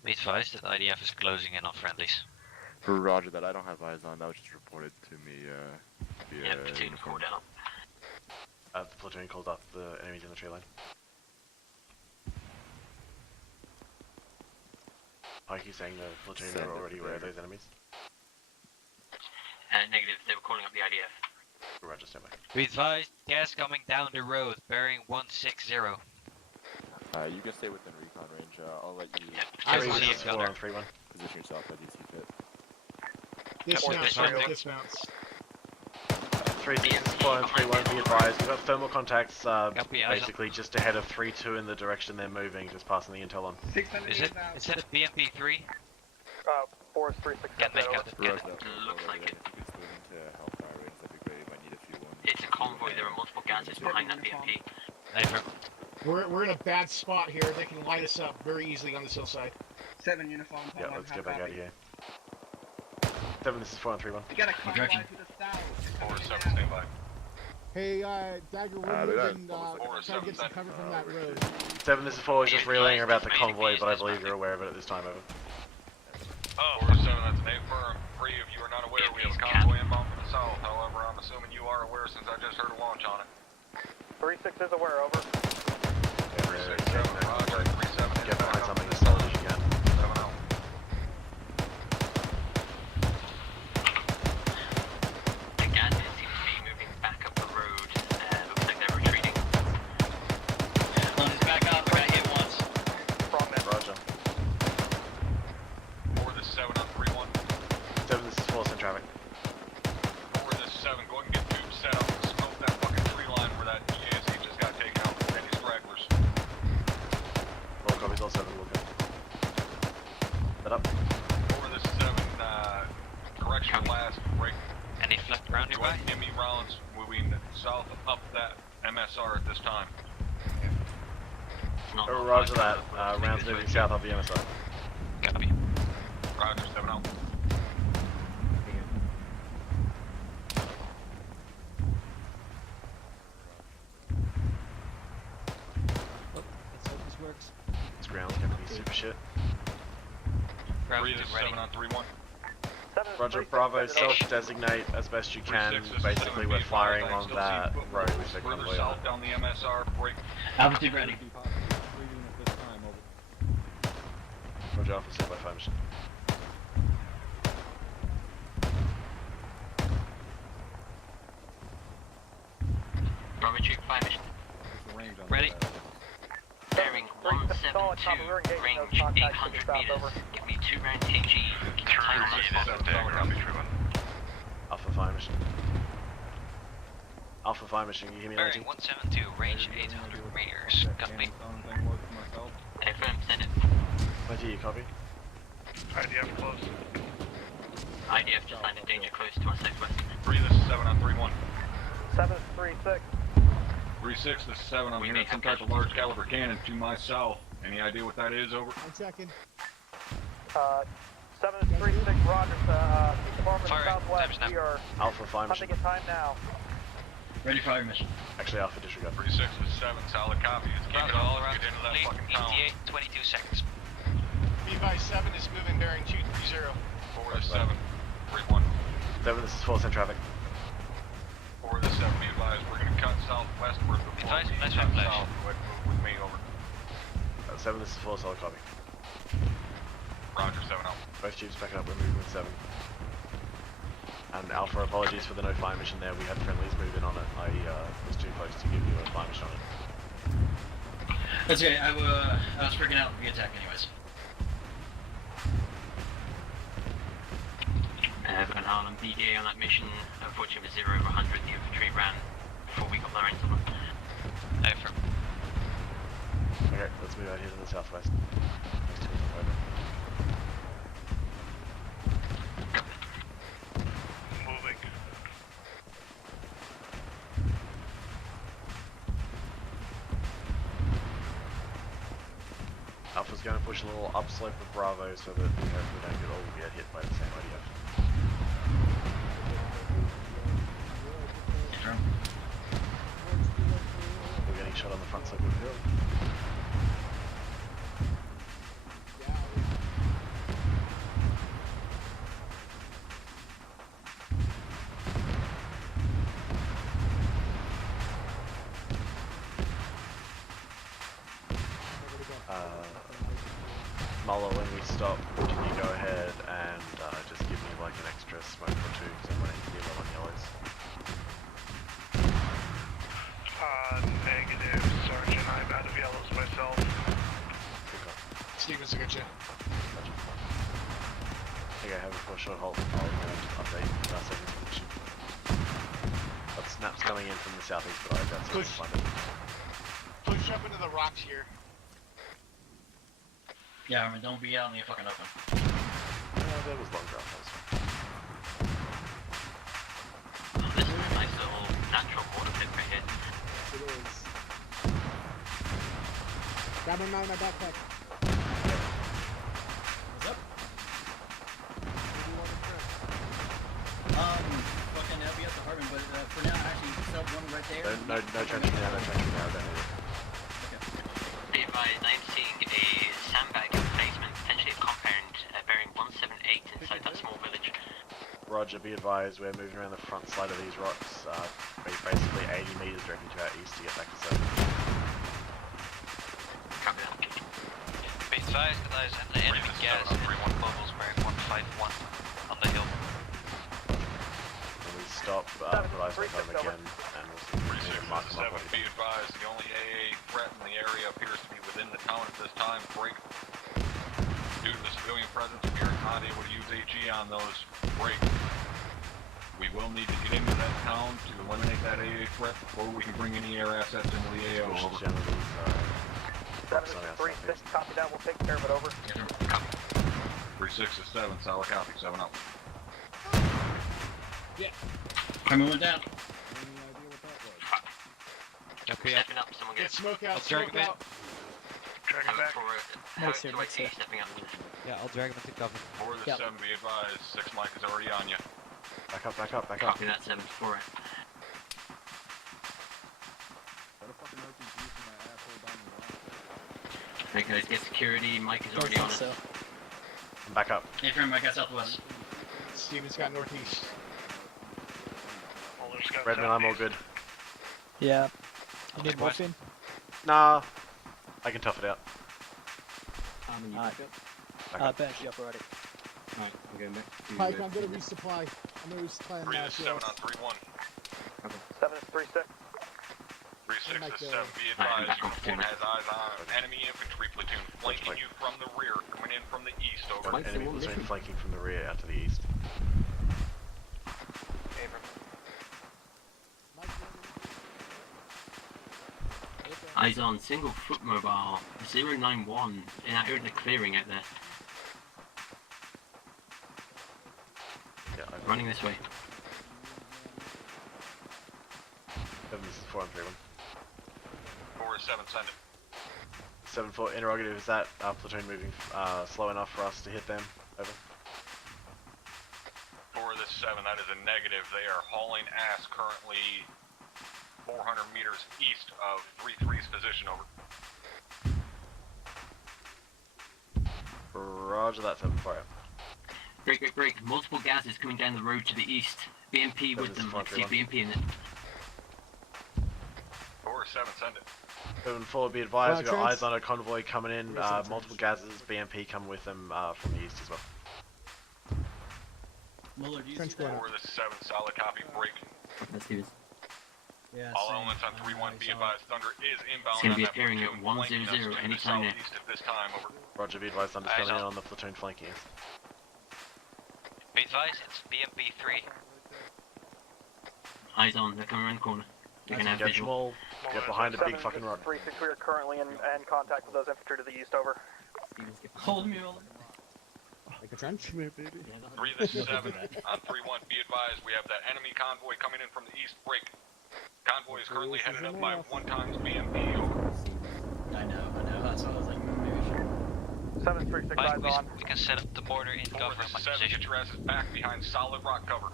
Be advised that IDF is closing in on friendlies. Roger that. I don't have eyes on. That was just reported to me via Yeah, platoon uniform. call down. The platoon called up the enemies in the tree line. Pike, you saying the platoon Send are it already to aware of there. those enemies? Negative, they were calling up the IDF. Roger, stand by. Be advised, gas coming down the road, bearing 160. You can stay within recon range. I'll let you I Three, see six, it, 4 on 3-1. position yourself as you see fit. Dismounts, Copy. friendly, dismounts. 3, 6, 4 and 3-1, be advised. We've got thermal contacts Copy, eyes on. basically just ahead of 3-2 in the direction they're moving, just passing the intel on. 600 Is it? Is it a BMP3? 4 is 3-6. Get Send me, that over. get it, get it. Looks like it. If you could move into Hellfire range, that'd be great. I need a few ones. It's a convoy. There are multiple gases behind that BMP. We're in a bad spot here. They can light us up very easily on this hillside. 7 uniform. Yeah, let's get back out of here. 7, this is 4 on 3-1. You got a convoy direction? to the south. 4-7, stand by. Hey, Dagger, we're they're moving, almost try to get some cover from that road. 7, this is 4, just relaying about the convoy, but I believe you're aware of it at this time, over. Oh, 4-7, that's an 8 firm. 3, if you are not aware, we have a convoy inbound from the south. However, I'm assuming you are aware since I just heard a launch on it. 3-6 is aware. Over. 3-6-7, Roger. 3-7, Get behind something as solid as you can. 7 out. The gases seem to be moving back up the road. Looks like they're retreating. One's back up, I got hit once. Wrong man. Roger. 4 to 7 on 3-1. 7, this is 4, send traffic. 4 to 7, go ahead and get tubes set up and smoke that fucking tree line. Cell 7 looking. Set up. Over the 7, correction last break. Any flipped around your way? Enemy rounds moving south up that MSR at this time. Oh, roger that. Rounds moving south of the MSR. Copy. Roger, 7 out. Let's hope this works. This ground's gonna be super shit. 3 is 7 on 3-1. Roger, Bravo, self-designate as best you can. Basically, we're firing on that road which they're Further currently on. south down the MSR, break. Altitude ready. Roger, Alpha, stand by fire mission. Bravo Troop 5 mission. Ready? Bearing 172, range 800 meters. Give me 2 round TG. Time on this one. Alpha fire mission. Alpha fire mission, can you hear me? Bearing 172, range 800 meters. Got me. Affirm, send it. Plenty, you copy? IDF close. IDF just landed danger close to our southwest. 3, this is 7 on 3-1. 736. 3-6, this is 7. I'm hearing some type of large caliber cannon to my south. Any idea what that is? Over. I'm checking. 736, Roger. Peak department southwest. We are Alpha fire mission. hunting in time now. Ready for fire mission. Actually, Alpha disregard. 3-6 is 7, solid copy. It's Keep it all around. ETA 22 seconds. B-Vice 7 is moving bearing 230. 4 is 7, 3-1. 7, this is full send traffic. 4 is 7, be advised. We're going to cut southwestward. Advise, nice one, Flash. South, go ahead, move with me, over. 7, this is full solid copy. Roger, 7 out. Both chiefs backing up, we're moving with 7. And Alpha, apologies for the no fire mission there. We had friendlies move in on it. I was too close to give you a fire mission on it. That's okay, I was freaking out with the attack anyways. Van Harlem, BDA on that mission. Unfortunately, it was 0 over 100. The infantry ran before we got their into them. Affirm. Okay, let's move out here to the southwest. Next to the over. Moving. Alpha's going to push a little upslope of Bravo so that we don't get hit by the same IDF. We're getting shot on the front slope of the hill. Muller, when we stop, can you go ahead and just give me like an extra smoke or two because I'm running near low on yellows? Negative, Sergeant. I'm out of yellows myself. Stevens, I got you. Okay, have a full short hold. I'll just update seconds position. But Snap's coming in from the southeast, but I've got some funded. Push up into the rocks here. Yeah, I mean, don't be out in the fucking open. That was long draft. Oh, this is a nice little natural water pit right here. It is. Grab my backpack. What's up? Fucking I'll be at the Harbin, but for now, actually, sub one right there. No trenching now, don't need it. Be advised, I'm seeing a sandbag emplacement, potentially a compound bearing 178 inside that small village. Roger, be advised, we're moving around the front side of these rocks, basically 80 meters directly to our east to get back to 7. Copy that. Be advised, guys, and the enemy gas in globals bearing 151 on the hill. When we stop, advise my time again, and we'll see if we can mark them up. Be advised, the only AA threat in the area appears to be within the town at this time. Break. Due to the civilian presence, we are not able to use HE on those. Break. We will need to get into that town to eliminate that AA threat before we can bring any air assets into the AO. Push the general, Rock's on our 3-6, copy that, we'll take care of it, over. 3-6 is 7, solid copy, 7 out. Yeah. Coming one down. Stepping up, someone get smoke out, smoke out. Drag him back. Havoc to IT, stepping up. Yeah, I'll drag him into cover. 4 to 7, be advised, 6 Mike is already on you. Back up, back up, back up. Copy that, 7 for it. Okay guys, get security, Mike is already on it. I'm back up. Affirm, Mike got southwest. Steven's got northeast. Redman, I'm all good. Yeah. You need West. morphine? Nah, I can tough it out. Alright. Back up. Finish you up already. Alright, I'm going back. Mike, I'm gonna resupply. I'm gonna resupply on 3 now. to 7 on 3-1. 7 is 3-6. 3-6 is 7, be advised, uniform has eyes on an enemy infantry platoon flanking you from the rear, coming in from the east, over. Enemy platoon flanking from the rear out to the east. Eyes on, single foot mobile, 091, in that area of the clearing out there. Yeah, Running this way. 7, this is 4 on 3-1. 4 to 7, send it. 7-4, interrogative, is that platoon moving slow enough for us to hit them? Over. 4 to 7, that is a negative. They are hauling ass currently 400 meters east of 3-3's position, over. Roger that, 7-4. Break. Multiple gases coming down the road to the east. BMP with them. I see BMP in it. 4 to 7, send it. 7-4, be advised, we've got eyes on a convoy coming in, multiple gases, BMP coming with them from the east as well. Muller, do you Trench see that? 4 to 7, solid copy, break. Let's do this. Yeah, All same. elements on 3-1, be Eyes on. advised, Thunder is inbound It's gonna on be that appearing at platoon, flanking us 100 to the anytime now. southeast at this time, over. Roger, be advised, Thunder's Eyes coming in on. on the platoon flanking us. Be advised, it's BMP 3. Eyes on, they're coming around the corner. They're gonna have Get visual. small, get behind a big fucking rock. 3-6, we are currently in contact with those infantry to the east, over. Hold me all. Like a trench? 3 to 7 on 3-1, be advised, we have that enemy convoy coming in from the east, break. Convoy is currently headed up by 1 times BMP, over. I know, that's what I was like, maybe we should. 7-3-6, eyes on. We can set up the border in 4 government to 7, get your asses back behind solid rock cover.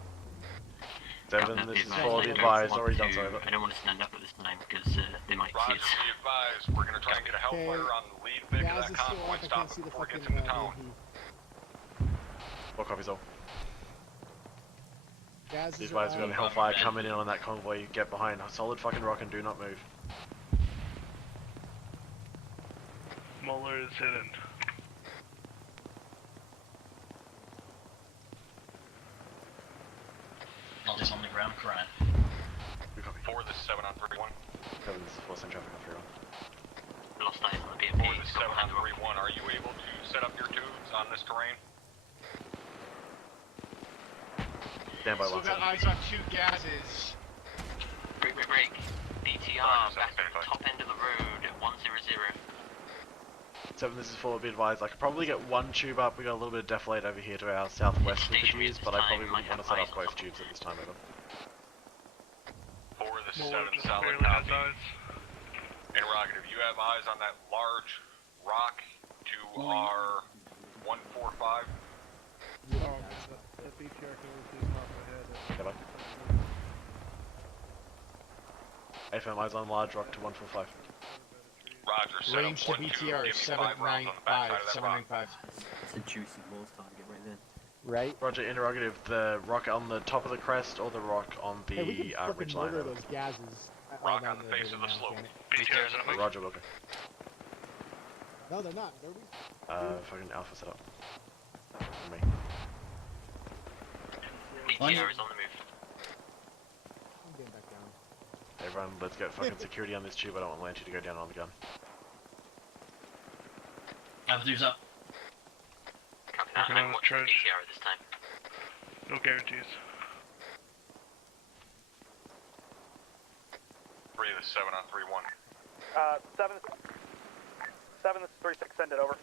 7, this is 4, be advised, already done so, over. I don't want to stand up at this time because they might see Roger, us. be advised, we're gonna try and get a hellfire on the lead big of that convoy, stop it before it gets into town. What copies all? Guys, Be advised, we've got a hellfire coming in on that convoy, get behind a solid fucking rock and do not move. Muller is hidden. I'll just on the ground crying. We copy. 4 to 7 on 3-1. 7, this is 4, send traffic on 3-1. Lost eyes on the BMP. 4 to 7 on 3-1, are you able to set up your tubes on this terrain? Stand by, Still 1-7. got eyes on 2 gases. Break. DTR back to the top end of the road at 100. 7, this is 4, be advised, I could probably get 1 tube up, we got a little bit of deflate over here to our southwest with the tubes, but I probably wouldn't want to set up both tubes at this time, over. 4 to 7, Muller just solid barely has copy. eyes. Interrogative, you have eyes on that large rock to our 145? Never. FM, eyes on large rock to 145. Roger, set Range up to 1-2, BTR give me 5 rounds on the backside of that rock. 795. It's a juicy balls target right there. Right? Roger, interrogative, the rock on the top of the crest or the rock on the Hey, we can fucking ridge line? murder those gases. Rock on the face of the slope. BTR's on the Roger, okay. No, they're not. They're Fucking alpha set up. For me. BTR is on the move. I'm getting back down. Everyone, let's get fucking security on this tube, I don't want Lanchi to go down on the gun. Altitude's up. Copy that. Working I'm on the watching trench. BTR at this time. No guarantees. 3 to 7 on 3-1. 7, 7, this is 3-6, send it over.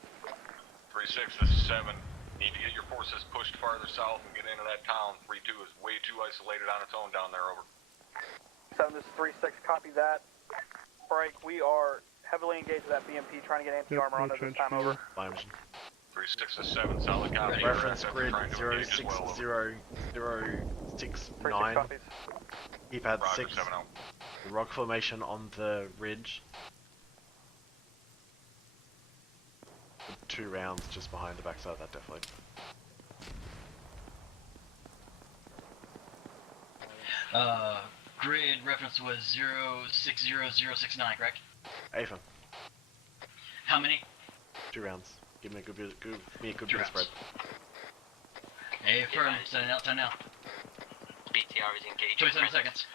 3-6, this is 7. Need to get your forces pushed farther south and get into that town. 3-2 is way too isolated on its own down there, over. 7, this is 3-6, copy that. Break, we are heavily engaged with that BMP, trying to get anti-armor on it this time, over. 3-6 is 7, solid copy. Reference grid Trying to engage as well, over. 06069. Keypad 6. 7-0. The rock formation on the ridge. 2 rounds just behind the backside of that definitely. Grid reference was 060069, correct? Affirm. How many? 2 rounds. Give me a good bit of spread. Affirm, sending out 10 now. BTR is engaged. 27 seconds.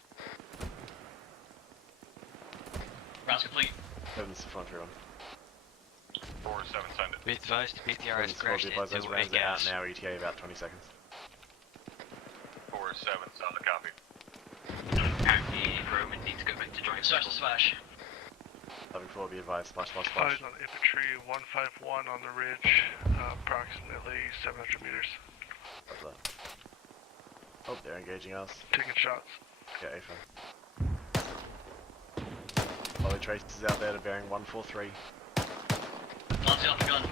Rounds complete. 7, this is front 3-1. 4-7, send it. Be advised, BTR has crashed into those a rounds are out gas. now, ETA about 20 seconds. 4-7, solid copy. Apparently, Roman needs to go back to drive. Special slash. 11-4, be advised, splash. Eyes on infantry 151 on the ridge, approximately 700 meters. What's that? Oh, they're engaging us. Taking shots. Yeah, Affirm. Ollie Trace is out there to bearing 143. Launching off the gun.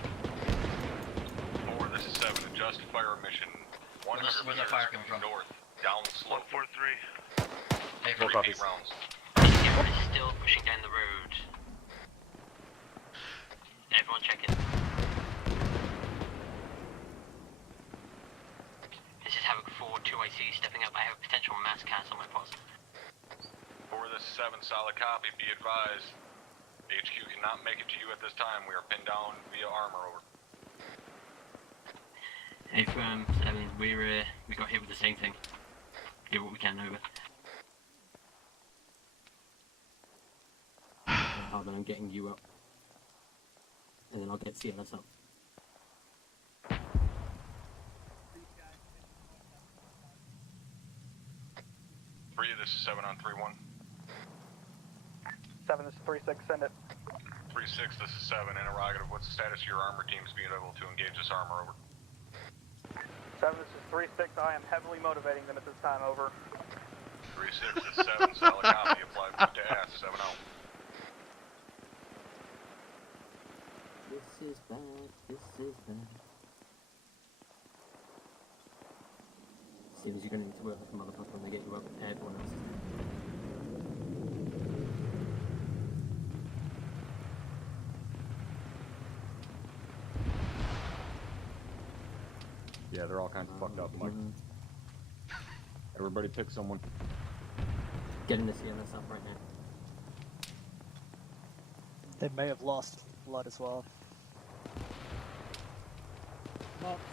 4, this is 7, adjust fire mission 100 Where's that fire coming from? north, down slope. 143. Hey, 4 copies. Rounds. BTR is still pushing down the road. Everyone check it. This is Havoc 4, 2IC stepping up. I have a potential mass cast on my post. 4, this is 7, solid copy, be advised. HQ cannot make it to you at this time. We are pinned down via armor, over. Affirm, 7, we got hit with the same thing. Do what we can, over. Hold on, I'm getting you up. And then I'll get CLS up. 3, this is 7 on 3-1. 7, this is 3-6, send it. 3-6, this is 7, interrogative. What's the status of your armor teams being able to engage this armor, over? 7, this is 3-6, I am heavily motivating them at this time, over. 3-6, this is 7, solid copy, apply boot to ass, 7-0. This is bad. Seems you're gonna need to work like a motherfucker when they get you up. Everyone else is there. Yeah, they're all kinds of fucked up, Mike. Everybody pick someone. Getting the CLS up right now. They may have lost blood as well.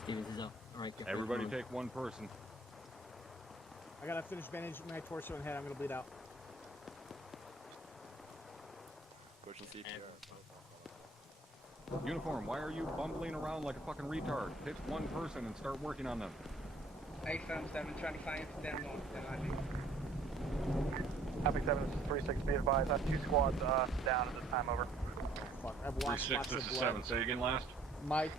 Stevens is up. Alright, Everybody pick one person. I gotta finish bandaging my torso and head. I'm gonna bleed out. Pushing CPR. Uniform, why are you bumbling around like a fucking retard? Pick one person and start working on them. Affirm 7, trying to find them north, then I think. Havoc 7, this is 3-6, be advised. I have 2 squads down at this time, over. Fuck, I've lost 3-6, lots this of is blood. 7. Say again last. Mike,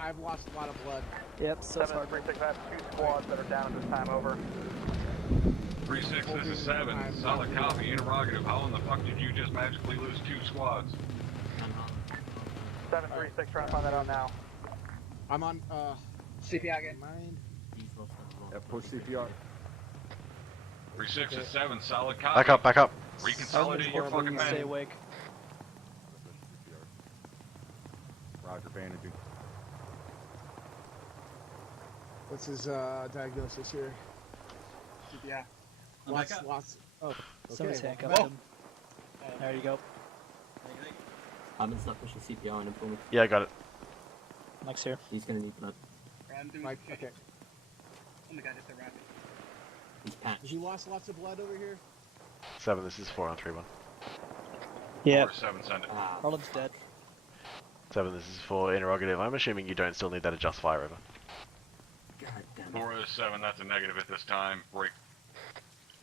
I've lost a lot of blood. Yep, 7, 3-6, I have 2 squads that are down at this time, over. 3-6, this is 7. Solid copy, interrogative. How in the fuck did you just magically lose 2 squads? 7-3-6, trying to find that out now. I'm on, CPR again. Mind. Yeah, push CPR. 3-6 is 7. Solid copy. Back up. Reconsolidate your fucking men. Stay awake. Roger, bandaging. What's his diagnosis here? CPR. Lots. Oh, okay. Somebody's handcuffed him. There you go. I'm gonna start pushing CPR on him for me. Yeah, I got it. Mike's here. He's gonna need blood. I'm doing Mike, okay. Oh my god, it's a rabbit. He's patched. Has he lost lots of blood over here? 7, this is 4 on 3-1. Yeah. 4-7, send it. Harlan's dead. 7, this is 4 interrogative. I'm assuming you don't still need that adjust fire over. God damn it. 4 is 7, that's a negative at this time. Break.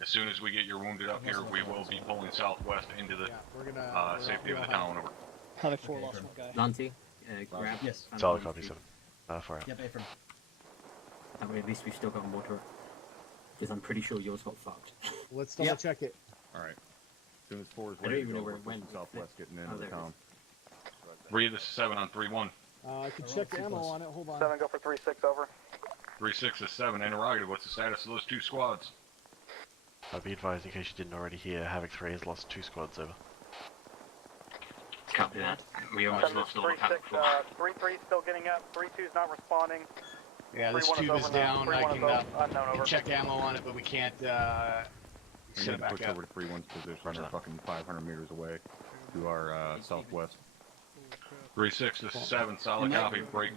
As soon as we get your wounded up here, we will be pulling southwest into the Yeah, we're gonna safety of the town. Over. Havoc 4 lost one guy. Lanty, grab. Yes. Solid copy, 7. Far out. Yep, affirm. That way at least we've still got Mortar. Because I'm pretty sure yours got fucked. Let's double check it. Alright. As soon as 4 is I don't ready even to know go, where we're it went. pushing southwest, getting into Oh, the there it town. 3, this is 7 on 3-1. I can check ammo on it. Hold on. 7, go for 3-6, over. 3-6 is 7, interrogative. What's the status of those 2 squads? Be advised, in case you didn't already hear, Havoc 3 has lost 2 squads over. Copy that. We almost lost all of 3-6, that. 3-3 still getting up. 3-2's not responding. Yeah, this 3-1 tube is over down. now. I 3-1 can, is unknown over. check ammo on it, but we can't We set need it to back push up. over to 3-1's position. They're fucking 500 meters away to our southwest. 3-6, this is 7, solid copy. Break.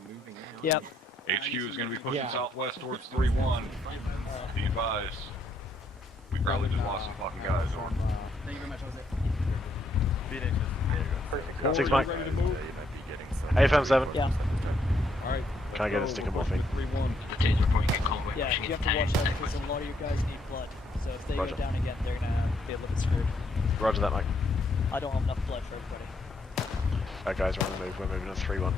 Yep. HQ is going to be pushing southwest towards 3-1. Be advised. We probably just lost some fucking guys. Thank you very much, Jose. 6 Mike. AFM 7. Yeah. Alright. Can I get a stick of morphine? The team's reporting a convoy Yeah, pushing you into have to town. watch out because a lot of you guys need blood. So if they Roger. go down again, they're gonna be a little bit screwed. Roger that, Mike. I don't have enough blood for everybody. Alright guys, we're on the move. We're moving to 3-1.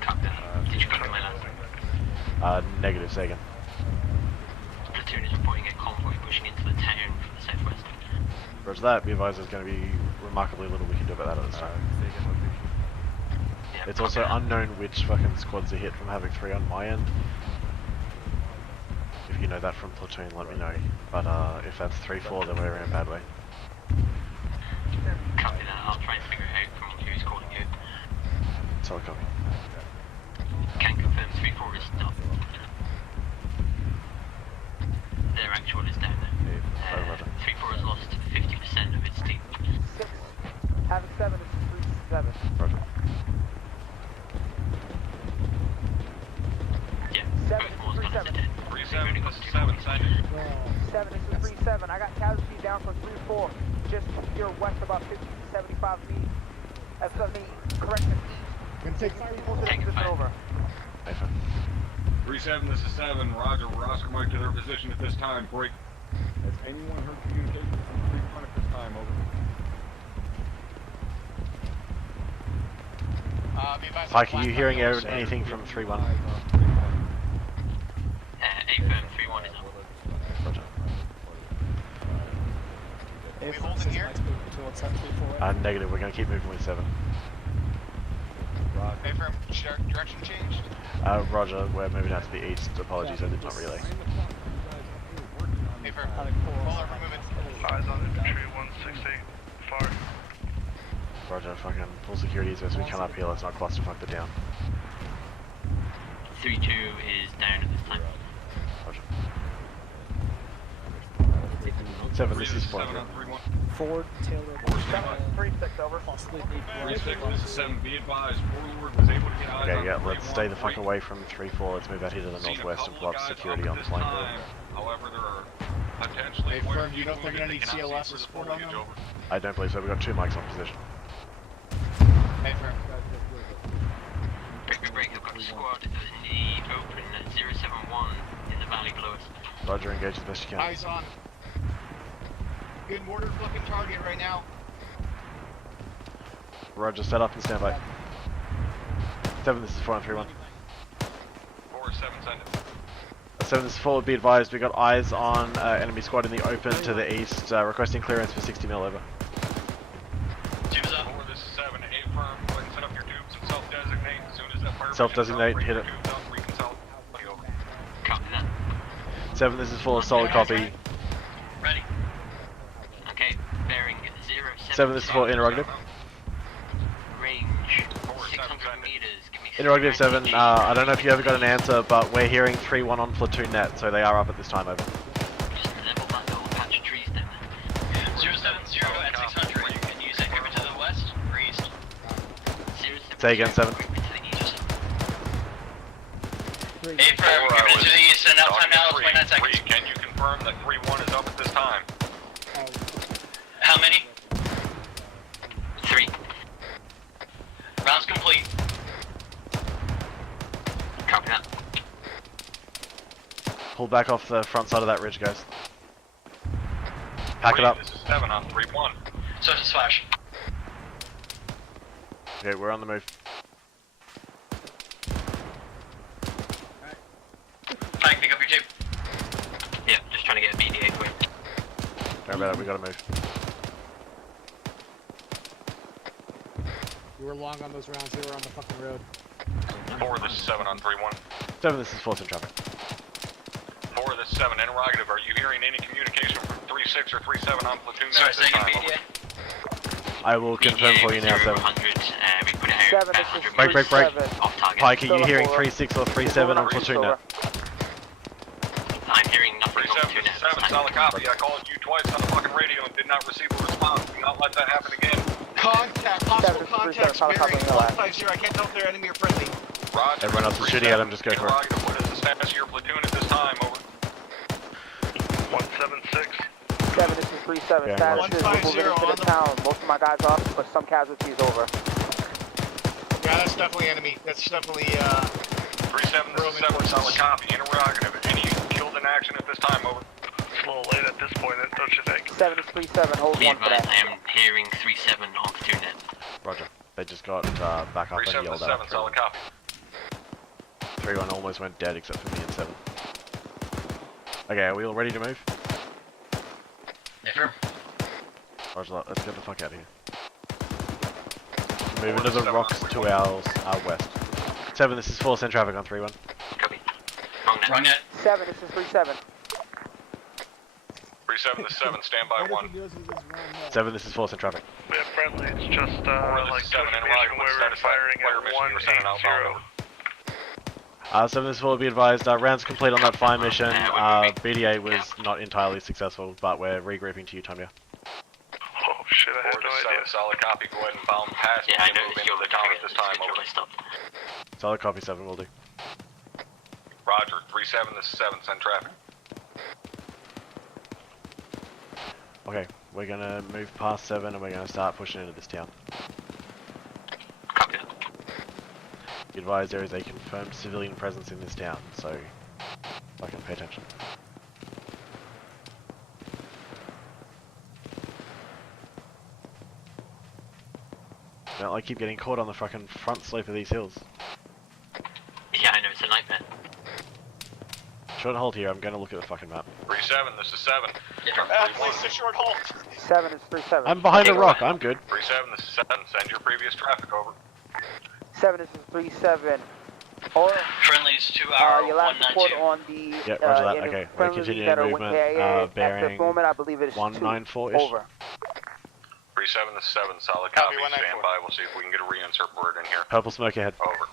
Copy that. Did you copy my last? Negative, say again. Platoon is reporting a convoy pushing into the town from the southwest. Roger that. Be advised, there's going to be remarkably little we can do about that at this time. Yeah, It's also unknown which fucking squads are hit from Havoc 3 on my end. If you know that from Platoon, let me know. But if that's 3-4, then we're in a bad way. Copy that. I'll try and figure out from who's calling who. Solid copy. Can confirm 3-4 is not. Their actual is down there. 3-4 has lost 50% of its team. 6, Havoc 7 is 3-7. Roger. Yeah, 7 both is Mortars are 3-7. dead. 3-7, We've only got this is 2 7, bodies. signed. 7, this is 3-7. I got casualty down from 3-4. Just here west about 50 to 75 feet. That's correction east. Gonna take Take it, fine. over. AFM. 3-7, this is 7. Roger, we're Oscar Mike to their position at this time. Break. Has anyone heard communication from 3-1 at this time? Over. Be advised, Pike, are you black hearing light anything from 3-1? A firm 3-1 is up. Roger. If we holding here? towards that 3-4. Negative, we're going to keep moving with 7. Hey, firm, direction changed? Roger, we're moving out to the east. Apologies, I did not relay. Hey, firm, Havoc 4. pull over, move it. Eyes on infantry 168. Far. Roger, fucking full security as best we can up here. Let's not clusterfuck the down. 3-2 is down at this time. Roger. Taking them on. 7, this is 7 4. on 3-1. Ford, Taylor, 3-6 over. possibly need blood. 3-6, this is 7. Be advised, Forward was able to get eyes Okay, on yeah, 3-1. let's stay the fuck away from 3-4. Let's move out here to the Seen a northwest and couple pull of up guys security up on at the this flank. time. However, there are potentially Hey, quite a firm, few you don't think we're gonna moving need that cannot CLS see or through the support on foliage. them? Over. I don't believe so. We've got 2 mics on position. Hey, firm. Break, I've got a squad in the open at 071 in the valley below us. Roger, engage as best you can. Eyes on. Good mortar looking target right now. Roger, set up and stand by. 7, this is 4 on 3-1. 4-7, send it. 7, this is 4, be advised, we got eyes on enemy squad in the open to the east, requesting clearance for 60 mil over. Tubes up. 4, this is 7. A firm. Go ahead and set up your tubes and self-designate. As soon as that fire Self-designate, hit it. Copy that. 7, this is 4, solid copy. Ready. Okay, bearing 070. 7, this is 4, interrogative. Range 600 meters. Give me Interrogative 7, 3 I don't know if you ever got an answer, but we're hearing 3-1 on platoon net, so they are up at this time, over. Just level that little patch of trees down there. 070 at 600. Can you say over to the west or east? 070. Say again, 7. To the east. A firm, give it to the east and out time now, 29 seconds. Can you confirm that 3-1 is up at this time? How many? 3. Rounds complete. Copy that. Pull back off the front side of that ridge, guys. Pack it up. This is 7 on 3-1. Search and slash. Okay, we're on the move. Fine, pick up your tube. Yeah, just trying to get a BDA quick. Don't worry about it, we gotta move. You were long on those rounds, they were on the fucking road. 4, this is 7 on 3-1. 7, this is Force in traffic. 4, this is 7, interrogative. Are you hearing any communication from 3-6 or 3-7 on platoon Sorry, at this second time? BDA. I will confirm for you now, 7. 100, we put it out 7, this is 100 Break, break, break. off target. Pike, are you hearing 3-6 or 3-7 on platoon net? I'm hearing nothing on 3-7, platoon this is 7, solid copy. I called you twice on the fucking radio and did not receive a response. Do not let that happen again. Contact, possible contacts bearing 150. I can't tell if they're enemy or friendly. Roger. Everyone else is shooting at him, just go for it. Interrogative, what is the status of your platoon at this time? Over. 176. 7, this is 3-7. Yeah, Status is we're moving into the town. Most of my guys are up, but some casualties over. Yeah, that's definitely enemy. That's definitely 3-7, this is 7, solid copy. Interrogative. Any killed in action at this time? Over. It's a little late at this point, don't you think? 7 is 3-7. Hold Be 1 for advised, that. I am hearing 3-7 on platoon net. Roger. They just got back up and 3-7, yelled this is at 7, solid copy. 3-1 almost went dead except for me and 7. Okay, are we all ready to move? Yeah, sure. Roger that, let's get the fuck out of here. Move into the rocks 2 hours west. 7, this is 4, send traffic on 3-1. Copy. Wrong net. 7, this is 3-7. 3-7, this is 7, stand by 1. 7, this is 4, send traffic. We have friendly, it's just like 7 interrogative. What status firing fire at mission you were sending outbound? 7, this is 4, be advised, rounds complete on that fire mission. BDA was not entirely successful, but we're regrouping to you, Tanya. Oh shit, I had no idea. Solid copy, go ahead and bound past Yeah, I and move noticed into your the town at this time. schedule, Over. I stopped. Solid copy, 7 will do. Roger, 3-7, this is 7, send traffic. Okay, we're gonna move past 7 and we're gonna start pushing into this town. Copy that. Be advised, there is a confirmed civilian presence in this town, so fucking pay attention. Don't like keep getting caught on the fucking front slope of these hills. Yeah, I know, it's a nightmare. Short hold here, I'm gonna look at the fucking map. 3-7, this is 7. Place a short hold. 7 is 3-7. I'm behind a rock, I'm good. 3-7, this is 7, send your previous traffic over. 7, this is 3-7. Or, Friendlies 2 hour your last report 192. on the Yep, roger that, okay. We're friendlies continuing that are movement, at bearing this moment, I believe it is 194-ish. 2. Over. 3-7, this is 7, solid Copy, copy, 194. stand by, we'll see if we can get a reinsert word in here. Purple smoke ahead. Over.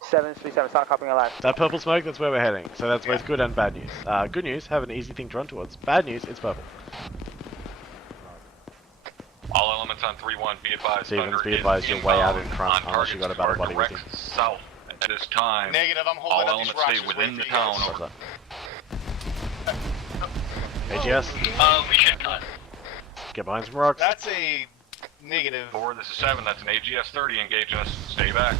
7 is 3-7. Start copying alive. That purple smoke, that's where we're heading. So that's both good and bad news. Good news, have an easy thing to run towards. Bad news, it's purple. All elements on 3-1, be advised. Stevens, Thunder be is advised, you're way out in inbound front on unless you got a battle buddy with you. direct south at this time. Negative, I'm All holding up these elements rocks. stay Just within wait the for you guys. town. Over. AGS, We should cut. get behind some rocks. That's a negative. 4, this is 7, that's an AGS 30 engaging us. Stay back.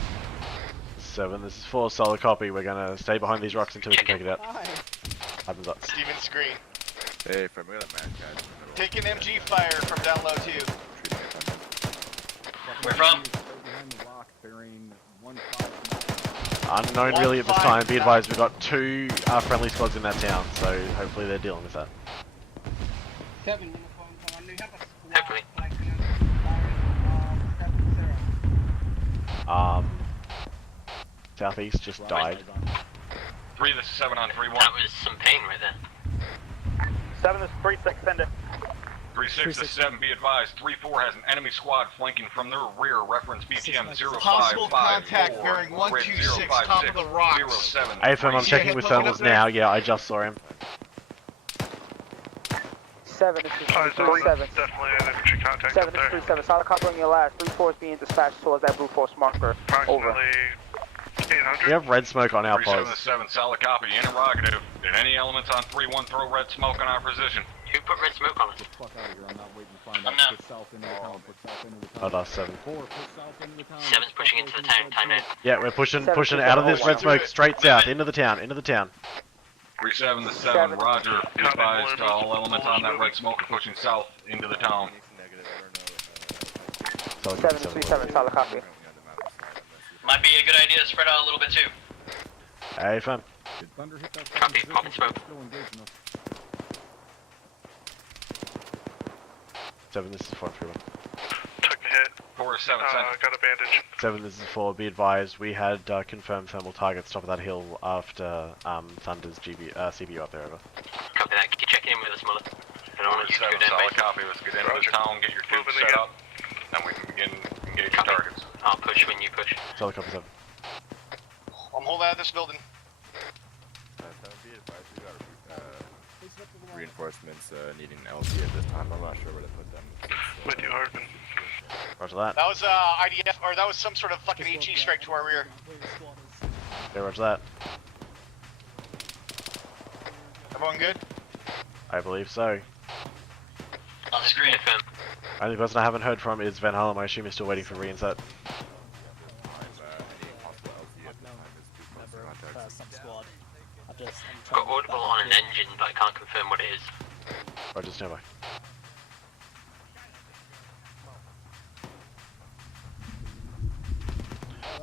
7, this is 4, solid copy. We're gonna stay behind these rocks until we can take it out. Happens up. Steven's screen. Hey, friend, we got a mad guy. Taking MG fire from down low too. Where from? Unknown really at this time. Be advised, we've got 2 friendly squads in that town, so hopefully they're dealing with that. 7 uniform command. You have a squad Hopefully. like Southeast just died. 3, this is 7 on 3-1. That was some pain right there. 7 is 3-6. Send it. 3-6, this is 7, be advised. 3-4 has an enemy squad flanking from their rear. Reference BTM 0554. Possible contact bearing 126 top of the rocks. 07. AFM, I'm checking with thermals now. Yeah, I just saw him. 7 this is 3-7. Definitely an infantry contact 7 up is there. 3-7. Solid copy on your last. 3-4 is being dispatched towards that blue force marker. Over. Approximately 800. We have red smoke on our 3-7, post. 7, solid copy. Interrogative. Did any elements on 3-1 throw red smoke on our position? Who put red smoke on us? I'm not. Not us, 7. 7's pushing into the town. Time out. Yeah, we're pushing out of this red smoke straight south, into the town. 3-7, the 7, roger. Be advised, all elements on that red smoke are pushing south into the town. Solid 737, solid copy. Might be a good idea to spread out a little bit too. Hey, fam. Did Thunder hit that Copy, position? popping smoke. Still engaged enough. 7, this is 431. Took a hit. 4-7, Got a bandage. 7, this is 4. Be advised, we had confirmed thermal targets top of that hill after Thunder's CBU up there, over. Copy that. Keep checking in with us, mother. I don't want you to go 7, down solid base. copy. Let's get into this town, get your tubes Moving set again. up, and we can begin engaging targets. I'll push when you push. Solid copy 7. I'm holding out of this building. Be advised, we got reinforcements needing an LT at this time. I'm not sure where to put them. With you, Hardman. Roger that. That was IDF, or that was some sort of fucking HE strike to our rear. Okay, roger that. Everyone good? I believe so. On the screen, FM. Only person I haven't heard from is Van Hallam. I assume he's still waiting for reinset. Some squad. I'm Got audible on an engine, but I can't confirm what it is. Roger, stand by.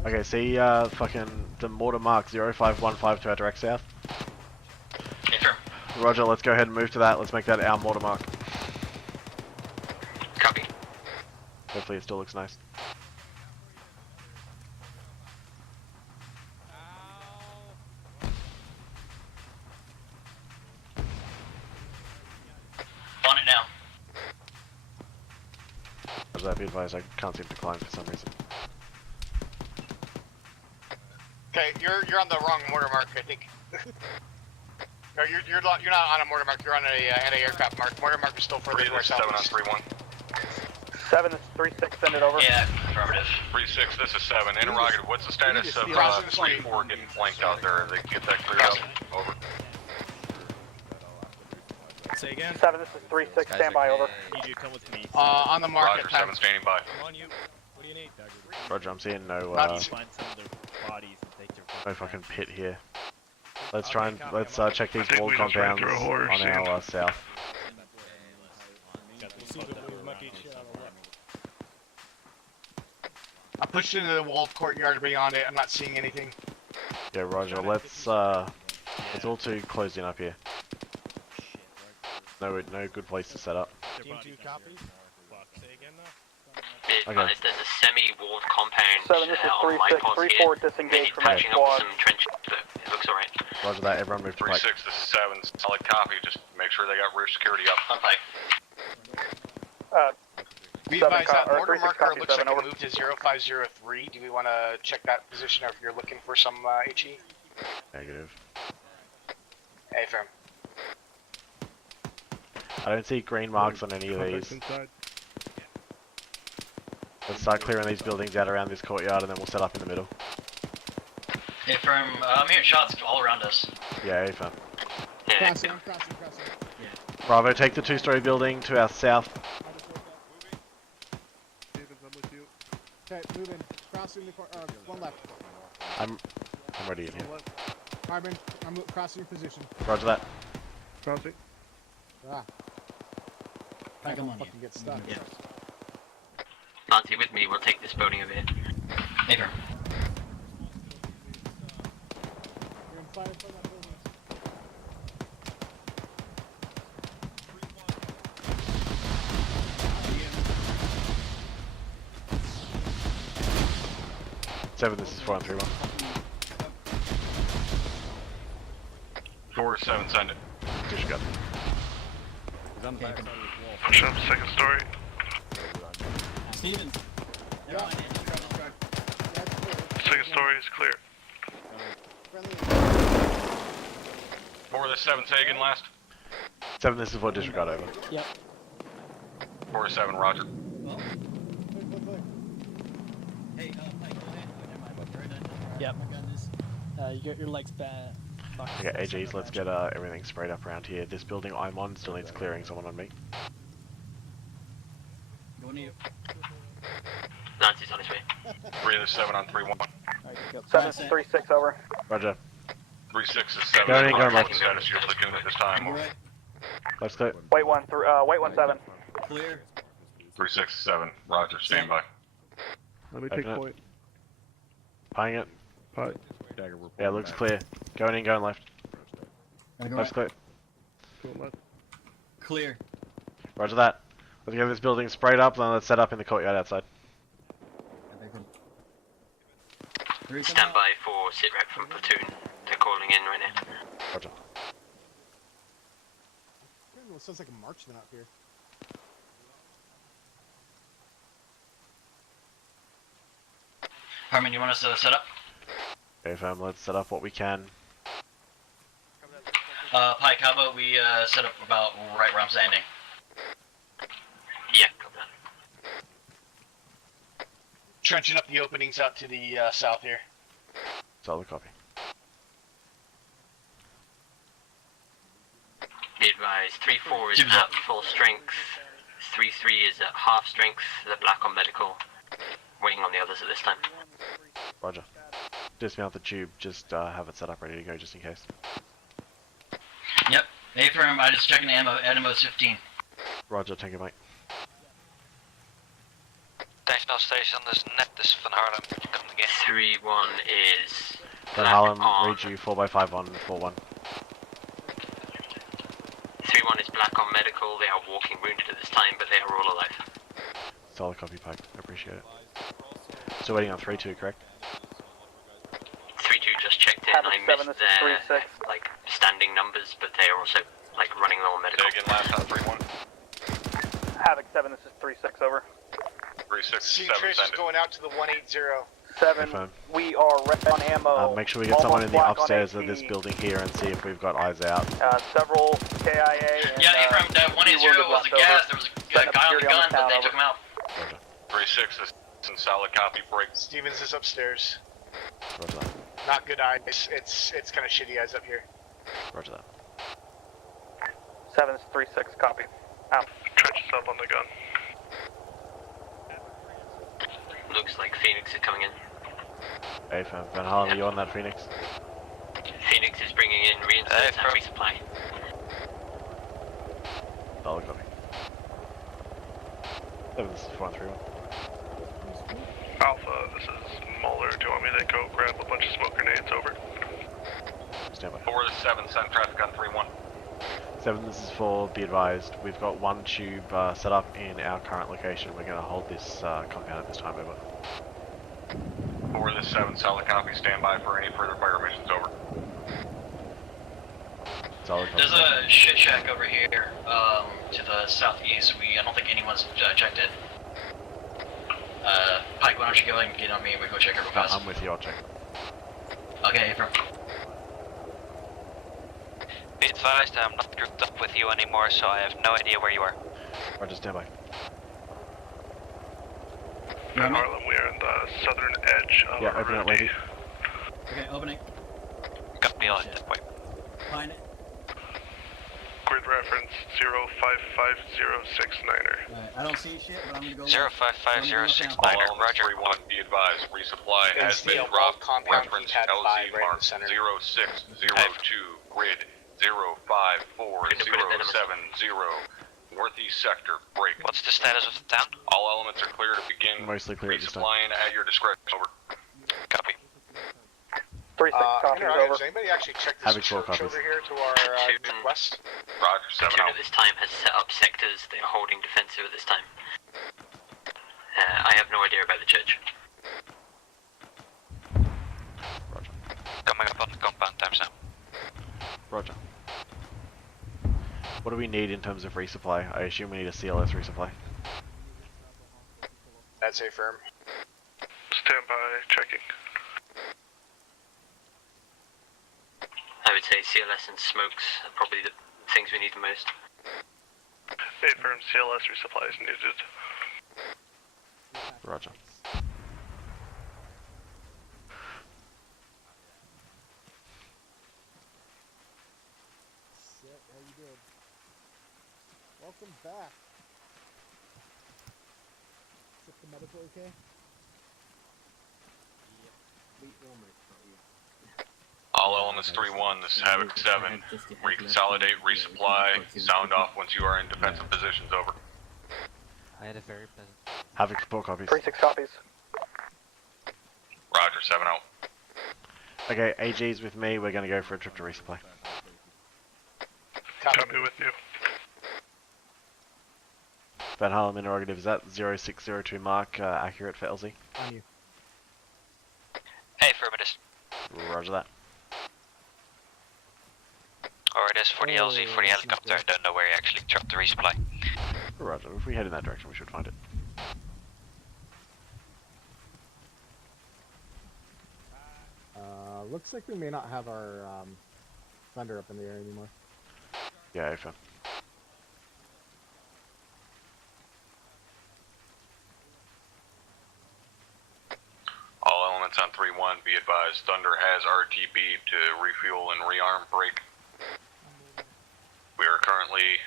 Okay, see fucking the Mortar Mark 0515 to our direct south. Confirm. Roger, let's go ahead and move to that. Let's make that our Mortar Mark. Copy. Hopefully it still looks nice. On it now. Roger that, be advised, I can't seem to climb for some reason. Okay, you're on the wrong mortar mark, I think. No, you're not on a mortar mark. You're on a anti-aircraft mark. Mortar mark is still further to our 7 on southeast. 3-1. 7, this is 3-6, send it over. Yeah, affirmative. 3-6, this is 7. Interrogative, what's the status of Crossing the street. 3-4 getting flanked out there? They get that cleared up. Over. Say again. 7, this is 3-6, stand by, over. Need you to come with me. On the mark Roger, at time. 7 standing by. Come on, you. What do you need? Roger, I'm seeing no Find some of their bodies and take their. no fucking pit here. Let's try and Okay, let's check these think wall we just ran compounds through a horror on scene. our south. I pushed into the walled courtyard beyond it. I'm not seeing anything. Yeah, Roger. Let's it's all too closed in up here. No good place to set up. Team 2 copy. Say again now. Okay. There's a semi-walled compound 7, this is on my 3-6, post 3-4, here. disengage from Patching that up squad. some trenches, but it looks alright. Roger that. Everyone move to 3-6, pike. this is 7. Solid copy. Just make sure they got rear security up. On pipe. Be 7 advised that mortar 36 marker copy, looks 7 like over. it moved to 0503. Do we want to check that position, or if you're looking for some HE? Negative. Hey, firm. I don't see green marks on any of these. Let's start clearing these buildings out around this courtyard, and then we'll set up in the middle. Yeah, firm. I'm hearing shots all around us. Yeah, fun. Yeah. crossing. Bravo, take the 2-story building to our south. Okay, moving. Crossing the one left. I'm ready in here. Carbon, I'm crossing your position. Roger that. Crossing. Ah. I don't fucking get stuck. Yeah. Nancy with me, we'll take this building over here. Hey, firm. You're in fire in front of that building. Seven, this is 4-3-1. 4-7, send it. Disregard. He's on the back side of this wall. Push up, second story. Steven. Second story is clear. 4 this 7, say again last. 7, this is 4, disregard, over. Yep. 4-7, roger. Hey, Mike, go ahead. Yep. You get your legs back. Okay, AGs, let's get everything sprayed up around here. This building I'm on still needs clearing. Someone on me. Going to you. Nancy's on his way. 3 this 7 on 3-1. 7, this is 3-6, over. Roger. 3-6 is 7. Going in, going left. Status, you're looking at this time. Right. Let's clear. Wait 1, 7. Clear. 3-6 is 7, roger, stand by. Let me take Open it. point. Pieing it. Pie. Dagger, we're Yeah, pulling looks back. clear. Going in, going left. Gotta go Left's right. clear. Going left. Clear. Roger that. Let's get this building sprayed up, then let's set up in the courtyard outside. Stand by for sit rep from platoon. They're calling in right now. Roger. It sounds like a marksman out here. Harmon, you want us to set up? Okay, fam, let's set up what we can. Pike, how about we set up about right where I'm standing? Yeah, copy that. Trenching up the openings out to the south here. Solid copy. Be advised, 3-4 is at full strength, 3-3 is at half strength, they're black on medical. Waiting on the others at this time. Roger. Dismount the tube, just have it set up ready to go just in case. Yep. A-firm, I just checking the ammo, ammo's 15. Roger, thank you, mate. National Station, this is Net, this is Van Harlem. Come again. 3-1 is Van black Harlem, on... read you 4x5 on 4-1. 3-1 is black on medical, they are walking wounded at this time, but they are all alive. Solid copy, Pike. I appreciate it. Still waiting on 3-2, correct? 3-2 just checked in, Havoc I 7, missed this is their 3-6. like standing numbers, but they are also like running low on medical. Say again, last time 3-1. Havoc 7, this is 3-6, over. 3-6, Seeing 7, traces send it. going out to the 180. 7, Fine. we are red on ammo. Make sure we get someone in the almost black on upstairs of this AP. building here and see if we've got eyes out. Several KIA and, Yeah, A-firm, that 180 was a gas, there was a guy on the gun, but they took him out. Roger. 3-6, this is in solid copy, break. Stevens is upstairs. Roger that. Not good eyes. It's kind of shitty eyes up here. Roger that. 7 is 3-6, copy. Out. Trenches up on the gun. Looks like Phoenix is coming in. Hey, fam. Van Harlem, are you on that Phoenix? Phoenix is bringing in reinforcements and resupply. Solid copy. 7, this is 4-3-1. Alpha, this is Muller. Do you want me to go grab a bunch of smoke grenades? Over. Stand by. 4-7, send traffic on 3-1. 7, this is 4, be advised. We've got one tube set up in our current location. We're going to hold this compound at this time, over. 4-7, solid copy, stand by for any further fire missions, over. Solid copy. There's a shit shack over here, to the southeast. I don't think anyone's checked it. Pike, why don't you go and get on me and we go check it real fast. I'm with you, I'll check. Okay, A-firm. Be advised, I'm not grouped up with you anymore, so I have no idea where you are. Roger, stand by. Van Harlem, we are in the southern edge of Yeah, open it, lady. Okay, opening. Got me all at that point. Find it. Grid reference 055069er. Alright, I don't see shit, but I'm gonna go. 055069, All elements roger. 3-1, be advised, resupply has been NCL dropped. compound, Reference keypad 5 LZ right in the mark center. 0602, grid 054070. Northeast sector, break. What's the status of the town? All elements are clear to begin Mostly clear at this time. resupplying at your discretion, over. Copy. 3-6, copy, over. Does anybody actually check this Havoc 4 church copies. over here to our west? Roger, 7 Platoon out. at this time has set up sectors. They are holding defensive at this time. I have no idea about the church. Roger. Coming up on the compound, times now. Roger. What do we need in terms of resupply? I assume we need a CLS resupply. That's a firm. Stand by, checking. I would say CLS and smokes are probably the things we need the most. A-firm CLS resupply is needed. Roger. Shit, how you doing? Welcome back. Is the medical okay? All elements 3-1, this is Havoc 7. Reconsolidate, resupply, sound off once you are in defensive positions, over. I had a very pleasant. Havoc 4 copies. 3-6 copies. 7 out. Okay, AG's with me. We're gonna go for a trip to resupply. Copy with you. Van Harlem interrogative, is that 0602 mark accurate for LZ? On you. Hey, affirmative. Roger that. Or it is for the LZ, for the helicopter. I don't know where he actually dropped the resupply. Roger, if we head in that direction, we should find it. Looks like we may not have our thunder up in the air anymore. Yeah, AFM. All elements on 3-1, be advised, Thunder has RTB to refuel and rearm break. We are currently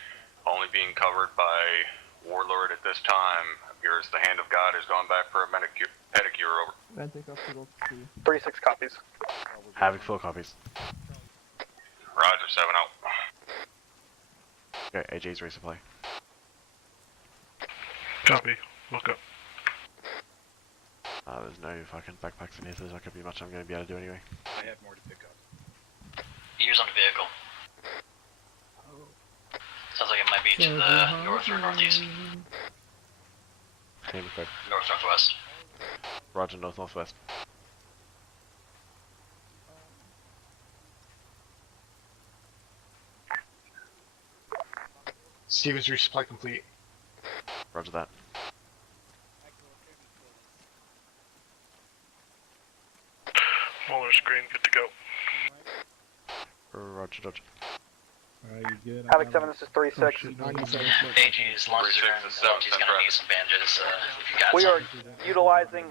only being covered by Warlord at this time. Appears the hand of God has gone back for a pedicure, over. 36 copies. Havoc 4 copies. Roger, 7 out. Okay, AG's resupply. Copy. Look up. There's no fucking backpacks in here, so there's not gonna be much I'm gonna be able to do anyway. I have more to pick up. Ears on the vehicle. Sounds like it might be to the north or northeast. Team code. North-northwest. Roger, north-northwest. Stevens resupply complete. Roger that. Molar screen, good to go. Roger, Dodge. Alright, you good? Havoc 7, this is 36. AG is launched he's gonna need some bandages if you got We some. are utilizing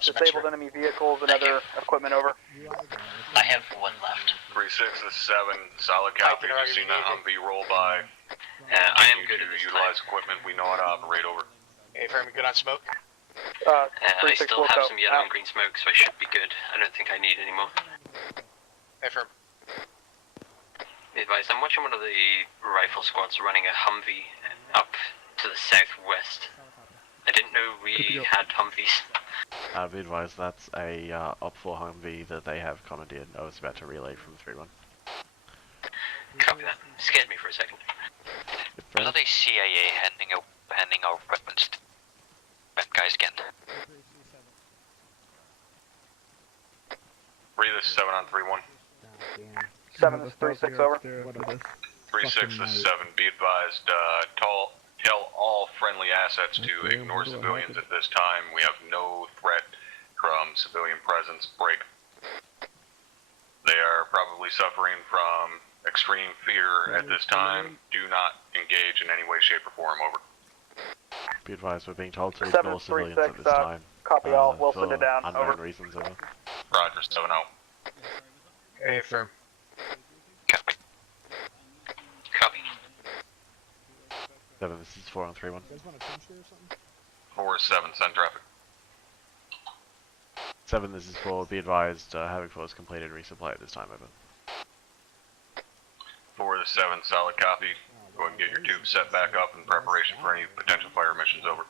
disabled enemy vehicles and other equipment, over. I have one left. 3-6 is 7, solid copy. You've seen that Humvee roll by. I am good at this utilize equipment we know how to operate, over. Hey, Fermi, good on smoke? I still have some yellow and green smoke, so I should be good. I don't think I need any more. Hey, Fermi. Be advised, I'm watching one of the rifle squads running a Humvee up to the southwest. I didn't know we had Humvees. Be advised, that's a Op 4 Humvee that they have commandeered. I was about to relay from 3-1. Copy that. Scared me for a second. Are they CIA handing our weapons to bad guys again? 3, this is 7 on 3-1. 7, this is 36, over. 3-6 is 7, be advised, tell all friendly assets to ignore civilians at this time. We have no threat from civilian presence, break. They are probably suffering from extreme fear at this time. Do not engage in any way, shape, or form, over. Be advised, we're being told to ignore civilians at this time. Copy all, we'll send it down, unknown over. reasons, over. Roger, 7 out. Hey, firm. Copy. Copy. 7, this is 4 on 3-1. You guys want a tincture or something? 4 is 7, send traffic. 7, this is 4, be advised, Havoc 4 has completed resupply at this time, over. 4 is 7, solid copy. Go ahead and get your tube set back up in preparation for any potential fire missions, over.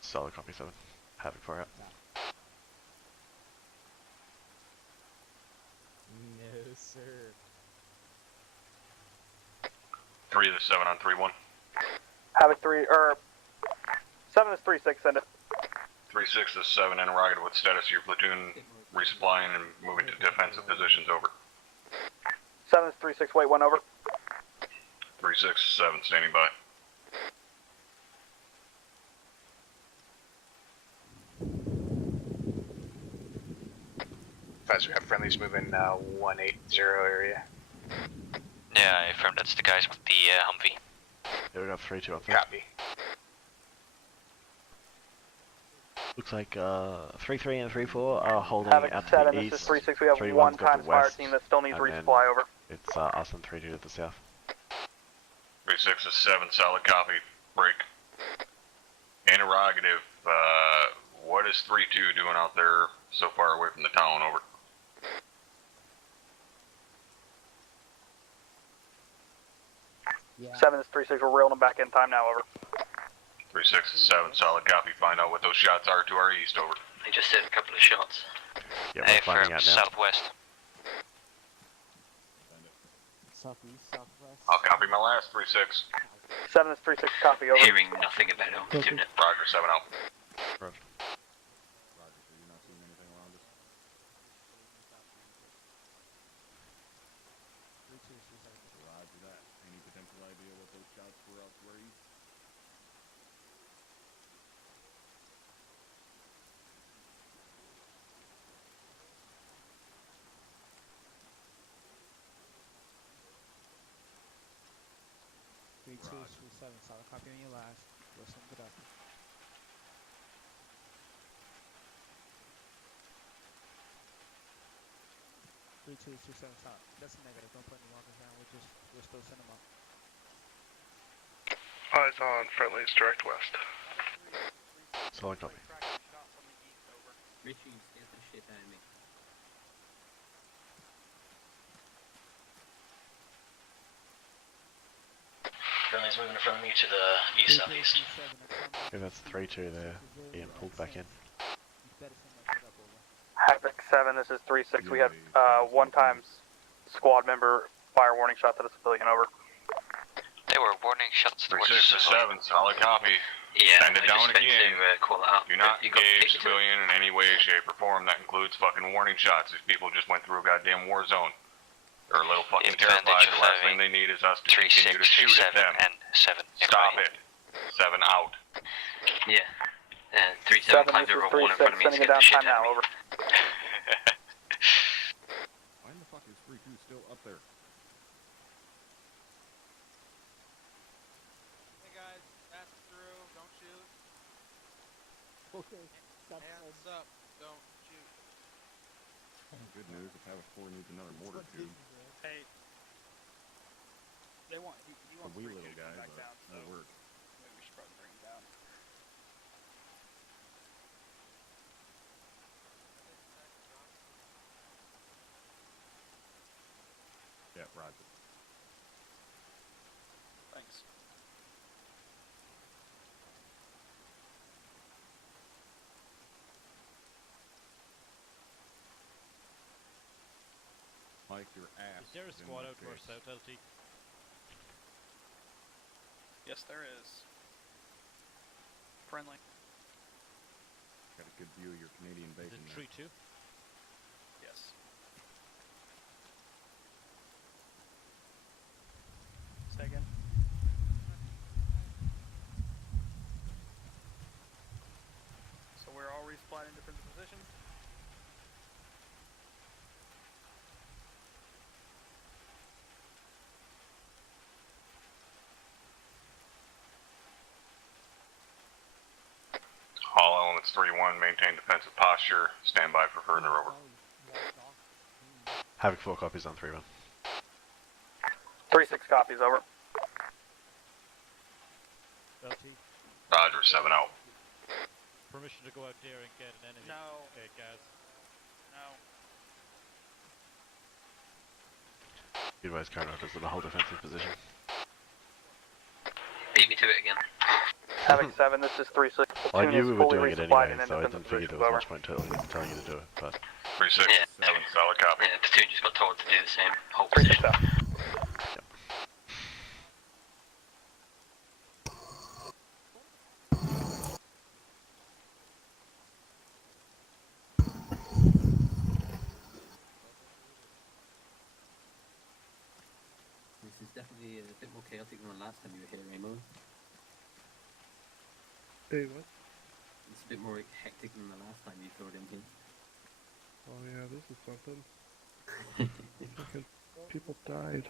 Solid copy, 7. Havoc 4 out. No, sir. 3 is 7 on 3-1. Havoc 3, 7 is 36, send it. 3-6 is 7, interrogated with status of your platoon resupplying and moving to defensive positions, over. 7 is 36, wait, 1 over. 3-6 is 7, standing by. Advisor, we have friendlies moving 180 area. Yeah, I affirm that's the guys with the Humvee. Yeah, we got 3-2 up there. Copy. Looks like 3-3 and 3-4 are holding Havoc out to 7, the this east. is 36, we have 3-1's one got times the fire west, team that still needs and then resupply, over. It's us and 3-2 to the south. 3-6 is 7, solid copy, break. Interrogative, what is 3-2 doing out there so far away from the town, over? Yeah. 7 is 36, we're reeling them back in time now, over. 3-6 is 7, solid copy, find out what those shots are to our east, over. I just hit a couple of shots. Yeah, we're finding out now. Southwest. Southeast, southwest. I'll copy my last 3-6. 7 is 3-6, copy, over. Hearing nothing about altitude. Roger, 7-0. Roger, so you're not seeing anything around us? Roger that. Any potential idea what those shots were out where east? Three two 7, solid copy on your last. Listen, good up. Three two 7, solid. That's a negative. Don't put any markers down. We're still sending them up. Eyes on friendlies direct west. Solid copy. Make sure you scare the shit out of me. Friendly's moving from you to the east-southeast. Okay, that's 3-2 there. Being pulled back in. Havoc 7, this is 3-6. We had one time squad member fire warning shots at a civilian, over. They were warning shots. 3-6 to 7, solid copy. Yeah, Send it I down just meant again. to call it out. Do not You got engage picked. civilian in any way, shape, or form. That includes fucking warning shots. These people just went through a goddamn war zone. They're a little fucking Advantage terrified. The last having thing they need is us to 3 continue 6 to 3 shoot at 7 them. and 7. Stop it. 7 out. Yeah. 3-7 climbed over a wall in front of me and sending it scared the down shit time out now, of me. over. Why in the fuck is 3-2 still up there? Hey guys, pass through, don't shoot. Okay, stop. Hands up, don't shoot. Good news, if Havoc 4 needs another mortar tube. Hey. They want, he A wants wee 3-2 little to guy, come back but down, so that'll work. maybe we should probably bring him down. Yeah, roger. Thanks. Mike, your ass. Is there a is in squad my out to our face. south, LT? Yes, there is. Friendly. Got a good view of your Canadian Is bacon it there. 3-2? Yes. Say again. So we're all resupplied in different positions? All elements 3-1, maintain defensive posture. Stand by for further, over. Havoc 4 copies on 3-1. 3-6 copies, over. LT? Roger, 7-0. Permission to go out there and get an enemy. No. Gas. No. Advise counter-offers in the whole defensive position. Beat me to it again. Havoc 7, this is 3-6. Well, I Platoon knew is we were fully doing it resupplied anyway, and so I in didn't defensive figure there positions, was over. much point telling you to do it, but... 3-6 Yeah. 7, solid copy. Yeah, platoon just got told to do the same. Whole 3-6 position. out. This is definitely a bit more chaotic than the last time you were here, Ramo. Hey, what? It's a bit more hectic than the last time you filled in here. Oh yeah, this is something. Fucking people died.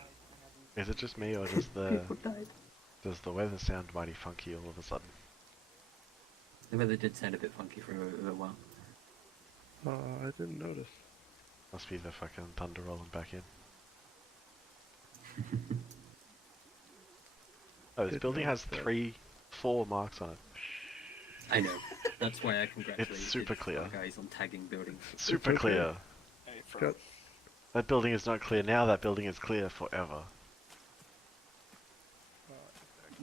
Is it just me, or does the... People died. Does the weather sound mighty funky all of a sudden? The weather did sound a bit funky for a while. I didn't notice. Must be the fucking thunder rolling back in. Oh, this Didn't building has notice that. 4 marks on it. I know. That's why I congratulate It's super clear. the guys on tagging buildings. Super okay. clear. Hey, Got, That building is not clear now, that building is clear forever.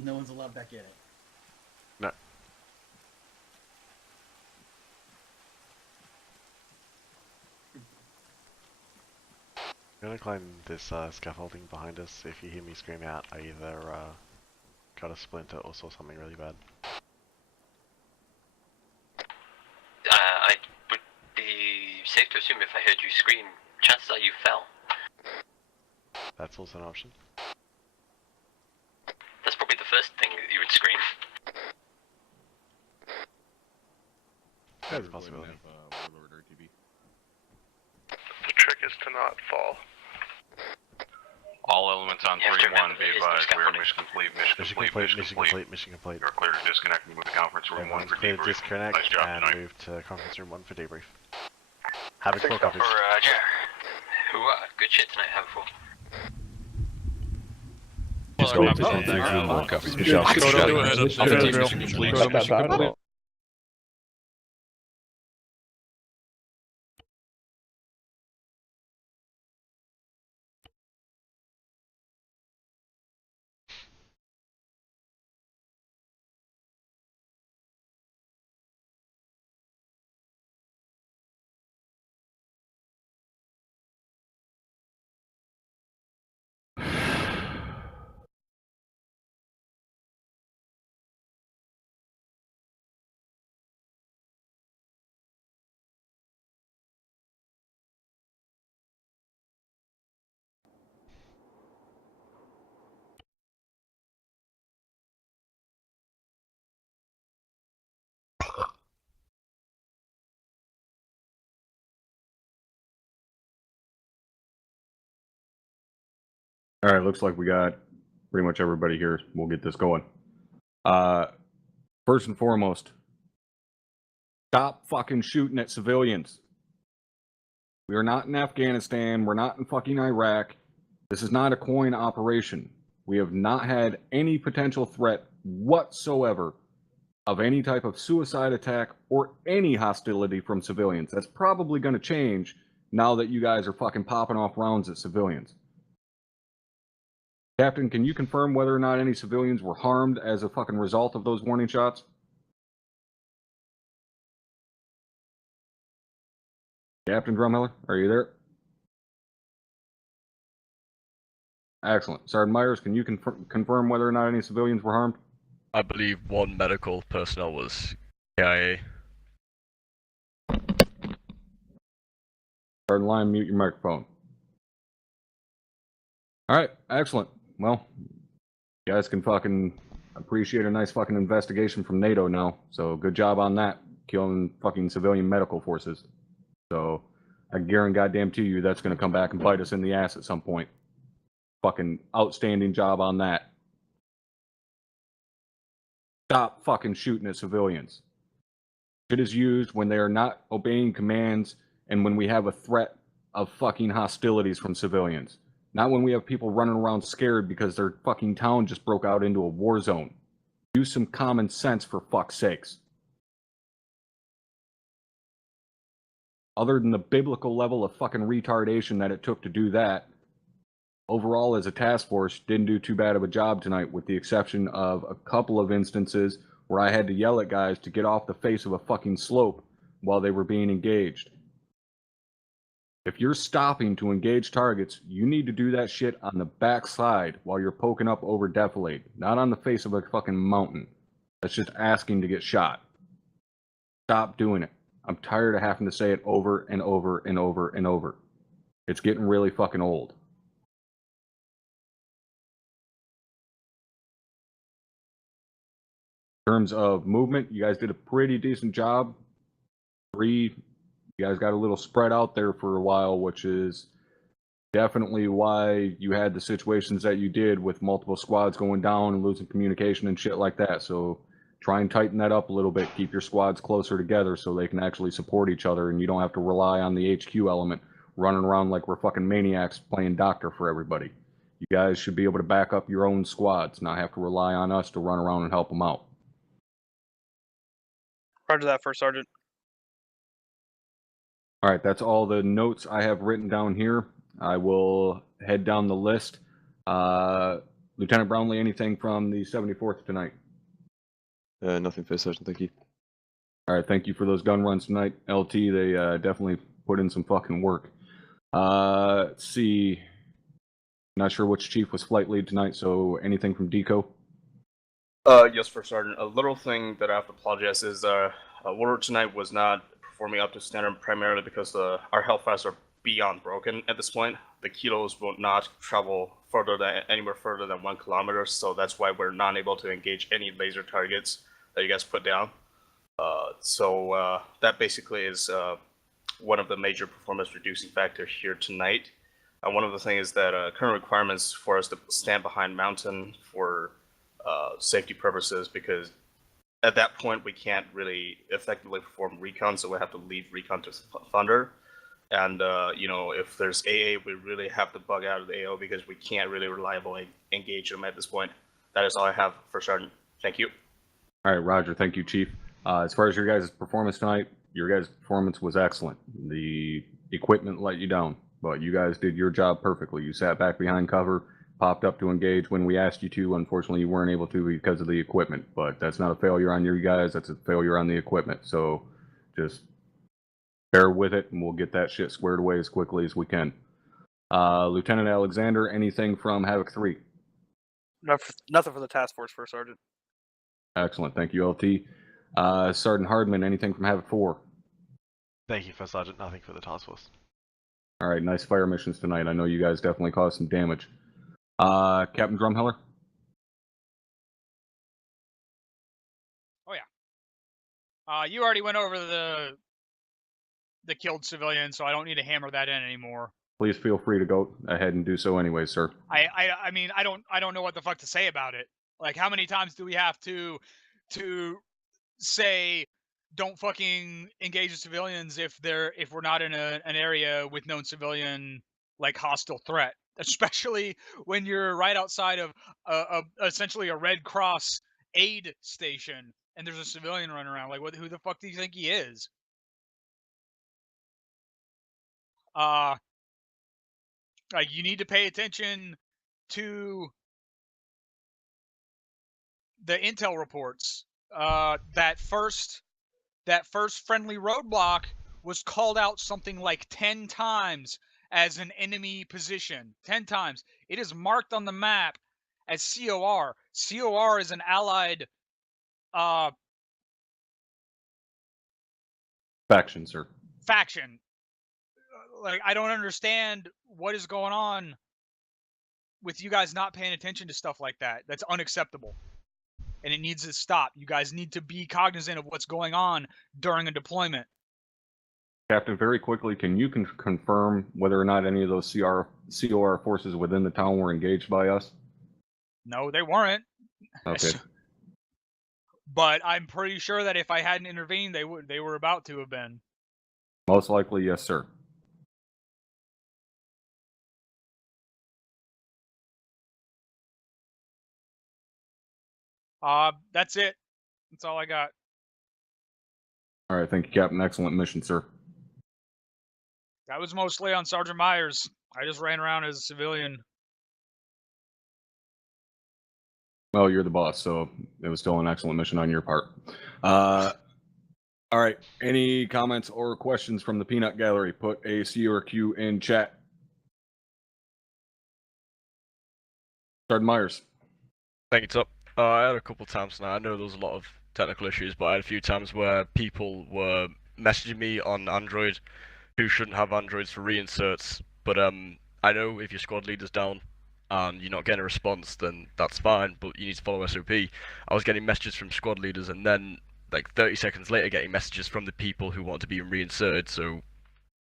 No one's allowed back in it. No. I'm gonna climb this scaffolding behind us. If you hear me scream out, I either got a splinter or saw something really bad. I would be safe to assume if I heard you scream, chances are you fell. That's also an option. That's probably the first thing that you would scream. That's a possibility. The trick is to not fall. All elements on 3-1, be advised, we are mission complete, Mission complete. You're clear to disconnect and move to conference room 1 for Clear to debrief. disconnect Nice job and tonight. move to conference room 1 for debrief. Havoc 4 copies. Roger. Good shit tonight, Havoc 4. Just go to conference room 1 copies. Michelle. Mission complete. All right, looks like we got pretty much everybody here. We'll get this going. First and foremost, stop fucking shooting at civilians. We are not in Afghanistan. We're not in fucking Iraq. This is not a coin operation. We have not had any potential threat whatsoever of any type of suicide attack or any hostility from civilians. That's probably going to change now that you guys are fucking popping off rounds at civilians. Captain, can you confirm whether or not any civilians were harmed as a fucking result of those warning shots? Captain Drumheller, are you there? Excellent. Sergeant Myers, can you confirm whether or not any civilians were harmed? I believe one medical personnel was KIA. Sergeant Lyon, mute your microphone. Alright, excellent. Well, you guys can fucking appreciate a nice fucking investigation from NATO now. So good job on that, killing fucking civilian medical forces. So I guarantee you that's going to come back and bite us in the ass at some point. Fucking outstanding job on that. Stop fucking shooting at civilians. Shit is used when they are not obeying commands and when we have a threat of fucking hostilities from civilians. Not when we have people running around scared because their fucking town just broke out into a war zone. Use some common sense for fuck's sakes. Other than the biblical level of fucking retardation that it took to do that, overall as a task force, didn't do too bad of a job tonight, with the exception of a couple of instances where I had to yell at guys to get off the face of a fucking slope while they were being engaged. If you're stopping to engage targets, you need to do that shit on the backside while you're poking up over defilade, not on the face of a fucking mountain. That's just asking to get shot. Stop doing it. I'm tired of having to say it over and over and over and over. It's getting really fucking old. In terms of movement, you guys did a pretty decent job. You guys got a little spread out there for a while, which is definitely why you had the situations that you did with multiple squads going down and losing communication and shit like that. So try and tighten that up a little bit. Keep your squads closer together so they can actually support each other and you don't have to rely on the HQ element running around like we're fucking maniacs playing doctor for everybody. You guys should be able to back up your own squads, not have to rely on us to run around and help them out. Roger that, First Sergeant. All right, that's all the notes I have written down here. I will head down the list. Lieutenant Brownlee, anything from the 74th tonight? Nothing, First Sergeant, thank you. All right, thank you for those gun runs tonight. LT, they definitely put in some fucking work. Let's see. Not sure which chief was flight lead tonight, so anything from Deco? Yes, First Sergeant. A little thing that I have to apologize is Warlord tonight was not performing up to standard primarily because our Hellfires are beyond broken at this point. The kilos will not travel anywhere further than 1 kilometer, so that's why we're not able to engage any laser targets that you guys put down. So that basically is one of the major performance reducing factors here tonight. One of the things is that current requirements for us to stand behind mountain for safety purposes, because at that point we can't really effectively perform recon, so we have to leave recon to Thunder. And if there's AA, we really have to bug out of the AO because we can't really reliably engage them at this point. That is all I have for Sergeant. Thank you. All right, Roger. Thank you, Chief. As far as your guys' performance tonight, your guys' performance was excellent. The equipment let you down, but you guys did your job perfectly. You sat back behind cover, popped up to engage when we asked you to. Unfortunately, you weren't able to because of the equipment, but that's not a failure on you guys. That's a failure on the equipment. So just bear with it, and we'll get that shit squared away as quickly as we can. Lieutenant Alexander, anything from Havoc 3? Nothing for the task force, First Sergeant. Excellent. Thank you, LT. Sergeant Hardman, anything from Havoc 4? Thank you, First Sergeant. Nothing for the task force. All right, nice fire missions tonight. I know you guys definitely caused some damage. Captain Drumheller? Oh yeah. You already went over the killed civilian, so I don't need to hammer that in anymore. Please feel free to go ahead and do so anyway, sir. I mean, I don't know what the fuck to say about it. Like, how many times do we have to say don't fucking engage the civilians if we're not in an area with known civilian like hostile threat, especially when you're right outside of essentially a Red Cross aid station and there's a civilian running around. Like, who the fuck do you think he is? Like, you need to pay attention to the intel reports. That first friendly roadblock was called out something like 10 times as an enemy position. 10 times. It is marked on the map as COR. COR is an allied faction, sir. Faction. Like, I don't understand what is going on with you guys not paying attention to stuff like that. That's unacceptable. And it needs to stop. You guys need to be cognizant of what's going on during a deployment. Captain, very quickly, can you confirm whether or not any of those COR forces within the town were engaged by us? No, they weren't. Okay. But I'm pretty sure that if I hadn't intervened, they were about to have been. Most likely, yes, sir. That's it. That's all I got. All right, thank you, Captain. Excellent mission, sir. That was mostly on Sergeant Myers. I just ran around as a civilian. Well, you're the boss, so it was still an excellent mission on your part. All right, any comments or questions from the Peanut Gallery? Put a C or Q in chat. Sergeant Myers. Thank you, Top. I had a couple times now. I know there was a lot of technical issues, but I had a few times where people were messaging me on Android who shouldn't have Androids for reinserts. But I know if your squad leader's down and you're not getting a response, then that's fine, but you need to follow SOP. I was getting messages from squad leaders and then, like 30 seconds later, getting messages from the people who want to be reinserted, so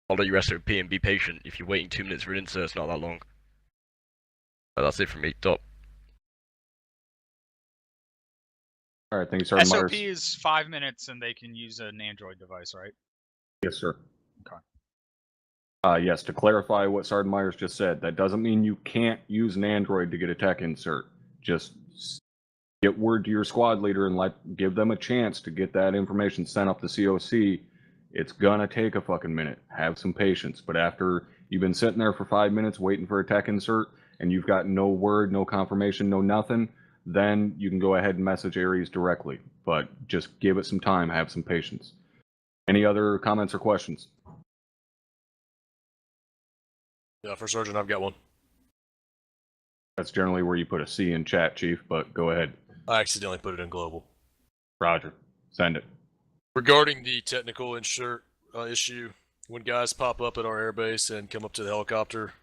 follow your SOP and be patient. If you're waiting 2 minutes for an insert, it's not that long. But that's it from me, Top. All right, thank you, Sergeant SOP Myers. is 5 minutes, and they can use an Android device, right? Yes, sir. Okay. Yes, to clarify what Sergeant Myers just said, that doesn't mean you can't use an Android to get a tech insert. Just get word to your squad leader and give them a chance to get that information sent up to COC. It's gonna take a fucking minute. Have some patience. But after you've been sitting there for 5 minutes waiting for a tech insert and you've got no word, no confirmation, no nothing, then you can go ahead and message Ares directly. But just give it some time, have some patience. Any other comments or questions? Yeah, First Sergeant, I've got one. That's generally where you put a C in chat, Chief, but go ahead. I accidentally put it in global. Roger. Send it. Regarding the technical insert issue, when guys pop up at our airbase and come up to the helicopter,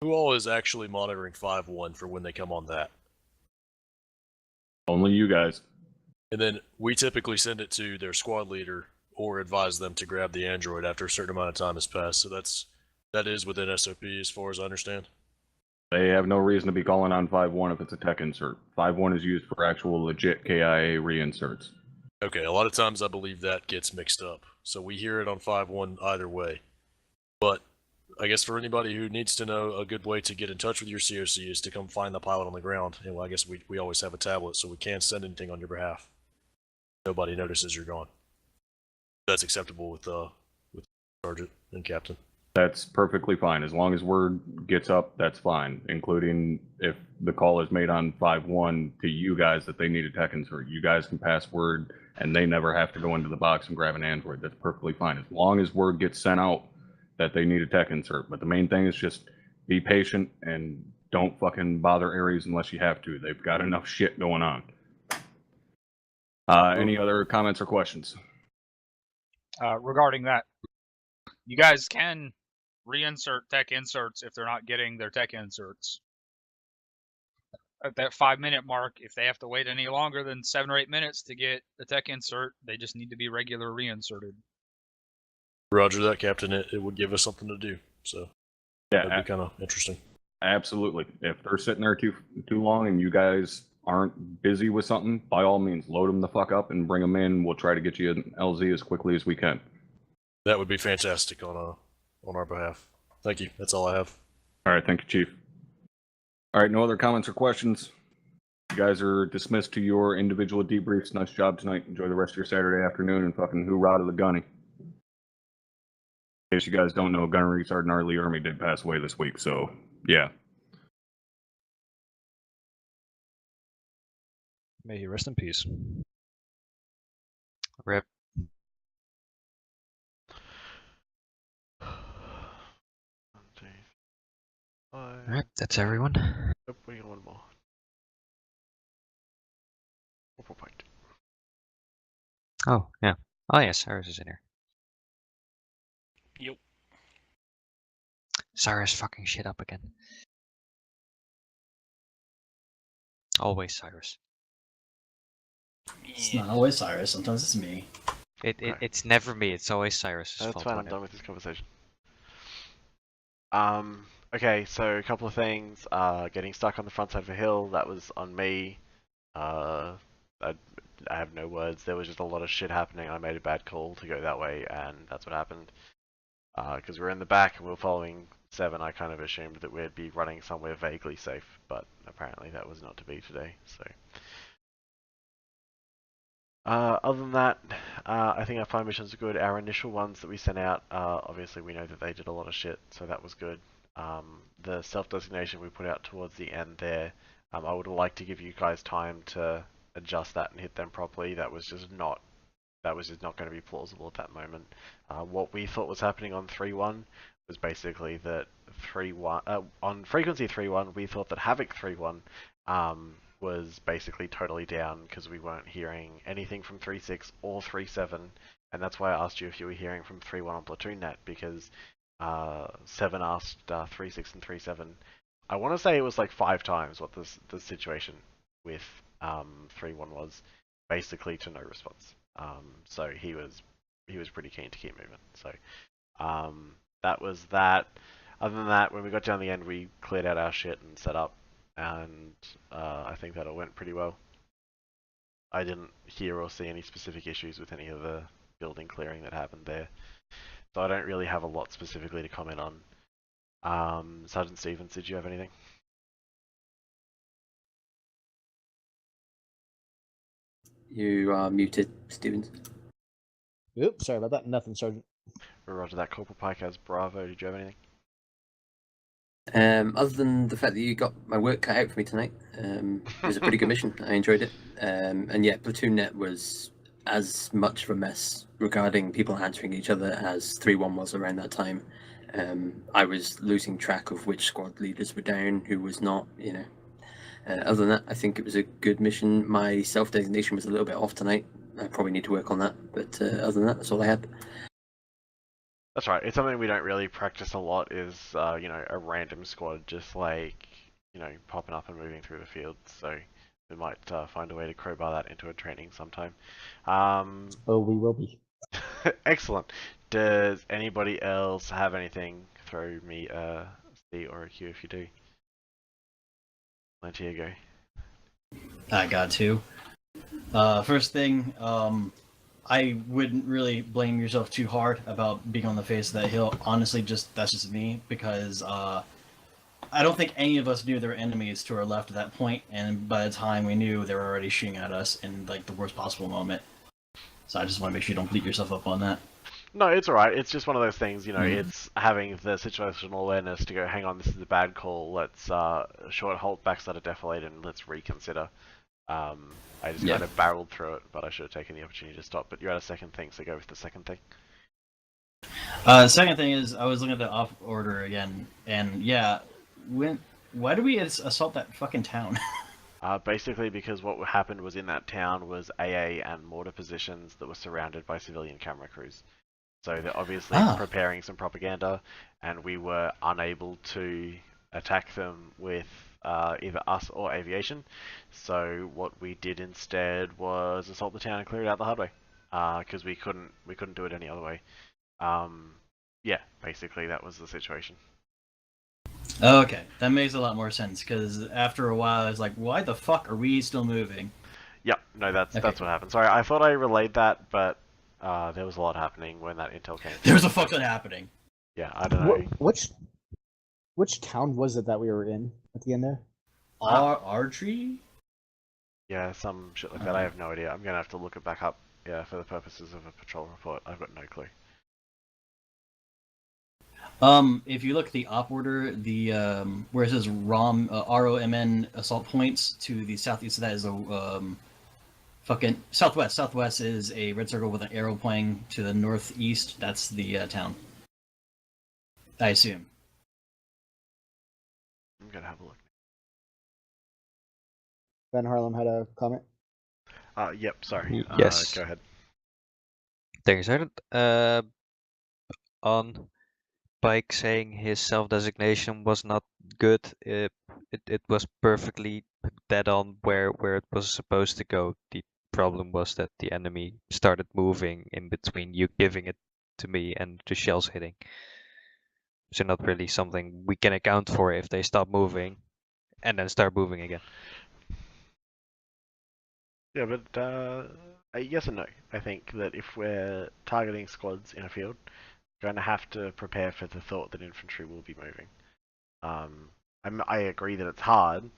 who all is actually monitoring 5-1 for when they come on that? Only you guys. And then we typically send it to their squad leader or advise them to grab the android after a certain amount of time has passed. So that is within SOP as far as I understand. They have no reason to be calling on 5-1 if it's a tech insert. 5-1 is used for actual legit KIA reinserts. Okay, a lot of times I believe that gets mixed up. So we hear it on 5-1 either way. But I guess for anybody who needs to know, a good way to get in touch with your COC is to come find the pilot on the ground. And well, I guess we always have a tablet, so we can't send anything on your behalf. Nobody notices you're gone. That's acceptable with Sergeant and Captain. That's perfectly fine. As long as word gets up, that's fine, including if the call is made on 5-1 to you guys that they need a tech insert. You guys can pass word, and they never have to go into the box and grab an android. That's perfectly fine, as long as word gets sent out that they need a tech insert. But the main thing is just be patient and don't fucking bother Ares unless you have to. They've got enough shit going on. Any other comments or questions? Regarding that, you guys can reinsert tech inserts if they're not getting their tech inserts. At that 5-minute mark, if they have to wait any longer than 7 or 8 minutes to get the tech insert, they just need to be regular reinserted. Roger that, Captain. It would give us something to do, so yeah, that'd be kind of interesting. Absolutely. If they're sitting there too long and you guys aren't busy with something, by all means, load them the fuck up and bring them in. We'll try to get you an LZ as quickly as we can. That would be fantastic on our behalf. Thank you. That's all I have. All right, thank you, Chief. All right, no other comments or questions. You guys are dismissed to your individual debriefs. Nice job tonight. Enjoy the rest of your Saturday afternoon and fucking hoorah to the gunny. In case you guys don't know, Gunnery Sergeant Arlie Ermy did pass away this week, so yeah. May he rest in peace. Rip. Alright, that's everyone. Nope, we got one more. Point. Oh, yeah. Oh, yeah, Cyrus is in here. Yep. Cyrus fucking shit up again. Always Cyrus. It's not always Cyrus, sometimes it's me. It's never me, it's always Cyrus. That's fine, I'm done with this conversation. Okay, so a couple of things. Getting stuck on the front side of a hill, that was on me. I have no words. There was just a lot of shit happening. I made a bad call to go that way, and that's what happened. Because we were in the back and we were following 7, I kind of assumed that we'd be running somewhere vaguely safe, but apparently that was not to be today, so... other than that, I think our fire missions are good. Our initial ones that we sent out, obviously we know that they did a lot of shit, so that was good. The self-designation we put out towards the end there, I would have liked to give you guys time to adjust that and hit them properly. That was just not going to be plausible at that moment. What we thought was happening on 3-1 was basically that 3-1 on frequency 3-1 we thought that Havoc 3-1 was basically totally down because we weren't hearing anything from 3-6 or 3-7, and that's why I asked you if you were hearing from 3-1 on Platoon Net, because 7 asked 3-6 and 3-7. I want to say it was like 5 times what the situation with 3-1 was, basically to no response. So he was pretty keen to keep moving. So that was that. Other than that, when we got down the end, we cleared out our shit and set up, and I think that all went pretty well. I didn't hear or see any specific issues with any of the building clearing that happened there, so I don't really have a lot specifically to comment on. Sergeant Stevens, did you have anything? You are muted, Stevens. Oops, sorry about that. Nothing, Sergeant. Roger that. Corporal Pike has Bravo. Did you have anything? Other than the fact that you got my work cut out for me tonight, it was a pretty good mission. I enjoyed it. And yeah, Platoon Net was as much of a mess regarding people answering each other as 3-1 was around that time. I was losing track of which squad leaders were down, who was not, you know. Other than that, I think it was a good mission. My self-designation was a little bit off tonight. I probably need to work on that, but other than that, that's all I had. That's right. It's something we don't really practice a lot. Is you know, a random squad just like, you know, popping up and moving through the field. So we might find a way to crowbar that into a training sometime. Oh, we will be. Excellent. Does anybody else have anything? Throw me a C or a Q if you do. Let you go. I got two. First thing, I wouldn't really blame yourself too hard about being on the face of that hill. Honestly, that's just me, because I don't think any of us knew there were enemies to our left at that point, and by the time we knew, they were already shooting at us in like the worst possible moment. So I just want to make sure you don't beat yourself up on that. No, it's alright. It's just one of those things, you know, it's having the situational awareness to go, hang on, this is a bad call, let's short halt, backside a defilade, and let's reconsider. I just kind of barreled through it, but I should have taken the opportunity to stop. But you had a second thing, so go with the second thing. Second thing is, I was looking at the off order again, and yeah, why did we assault that fucking town? Basically because what happened was in that town was AA and mortar positions that were surrounded by civilian camera crews. So they're obviously preparing some propaganda, and we were unable to attack them with either us or aviation. So what we did instead was assault the town and clear it out the hard way, because we couldn't do it any other way. Yeah, basically that was the situation. Okay, that makes a lot more sense, because after a while I was like, why the fuck are we still moving? Yep, no, that's what happened. Sorry, I thought I relayed that, but there was a lot happening when that intel came. There was a fuck ton happening. Yeah, I don't know. Which town was it that we were in at the end there? Ardry? Yeah, some shit like that. I have no idea. I'm gonna have to look it back up. Yeah, for the purposes of a patrol report, I've got no clue. If you look at the op order, the where it says ROMN assault points to the southeast of that is a fucking southwest. Southwest is a red circle with an arrow pointing to the northeast. That's the town. I assume. I'm gonna have a look. Ben Harlem had a comment. Yep. Sorry. Yes. Go ahead. Thanks, Sergeant. On Pike saying his self-designation was not good, it was perfectly dead on where it was supposed to go. The problem was that the enemy started moving in between you giving it to me and the shells hitting. So not really something we can account for if they stop moving and then start moving again. Yeah, but yes and no. I think that if we're targeting squads in a field, we're going to have to prepare for the thought that infantry will be moving. I agree that it's hard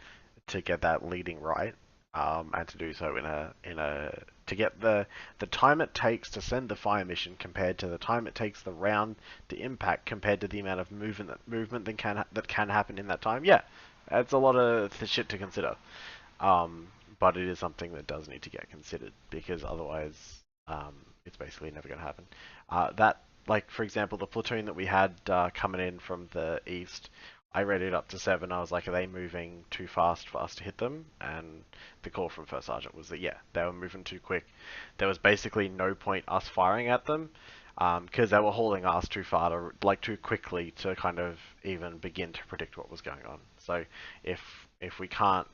to get that leading right, and to do so to get the time it takes to send the fire mission compared to the time it takes the round to impact compared to the amount of movement that can happen in that time. Yeah, that's a lot of shit to consider. But it is something that does need to get considered, because otherwise it's basically never going to happen. Like, for example, the platoon that we had coming in from the east, I rated up to 7. I was like, are they moving too fast for us to hit them? And the call from First Sergeant was that, yeah, they were moving too quick. There was basically no point us firing at them, because they were hauling us too far, too quickly to kind of even begin to predict what was going on. So if we can't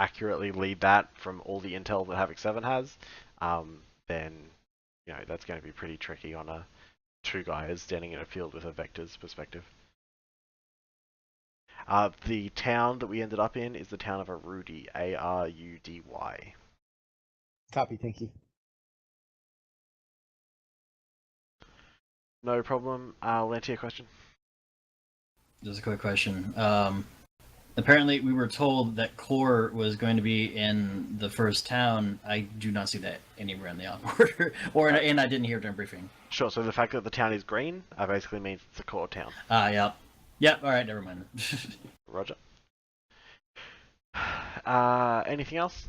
accurately lead that from all the intel that Havoc 7 has, then, you know, that's going to be pretty tricky on a 2 guys standing in a field with a vector's perspective. The town that we ended up in is the town of Arudy, A-R-U-D-Y. Copy, thank you. No problem. I'll answer your question. Just a quick question. Apparently, we were told that core was going to be in the first town. I do not see that anywhere in the op order, and I didn't hear it during briefing. Sure. So the fact that the town is green basically means it's a core town. Yep. Yep. All right. Never mind. Roger. Anything else?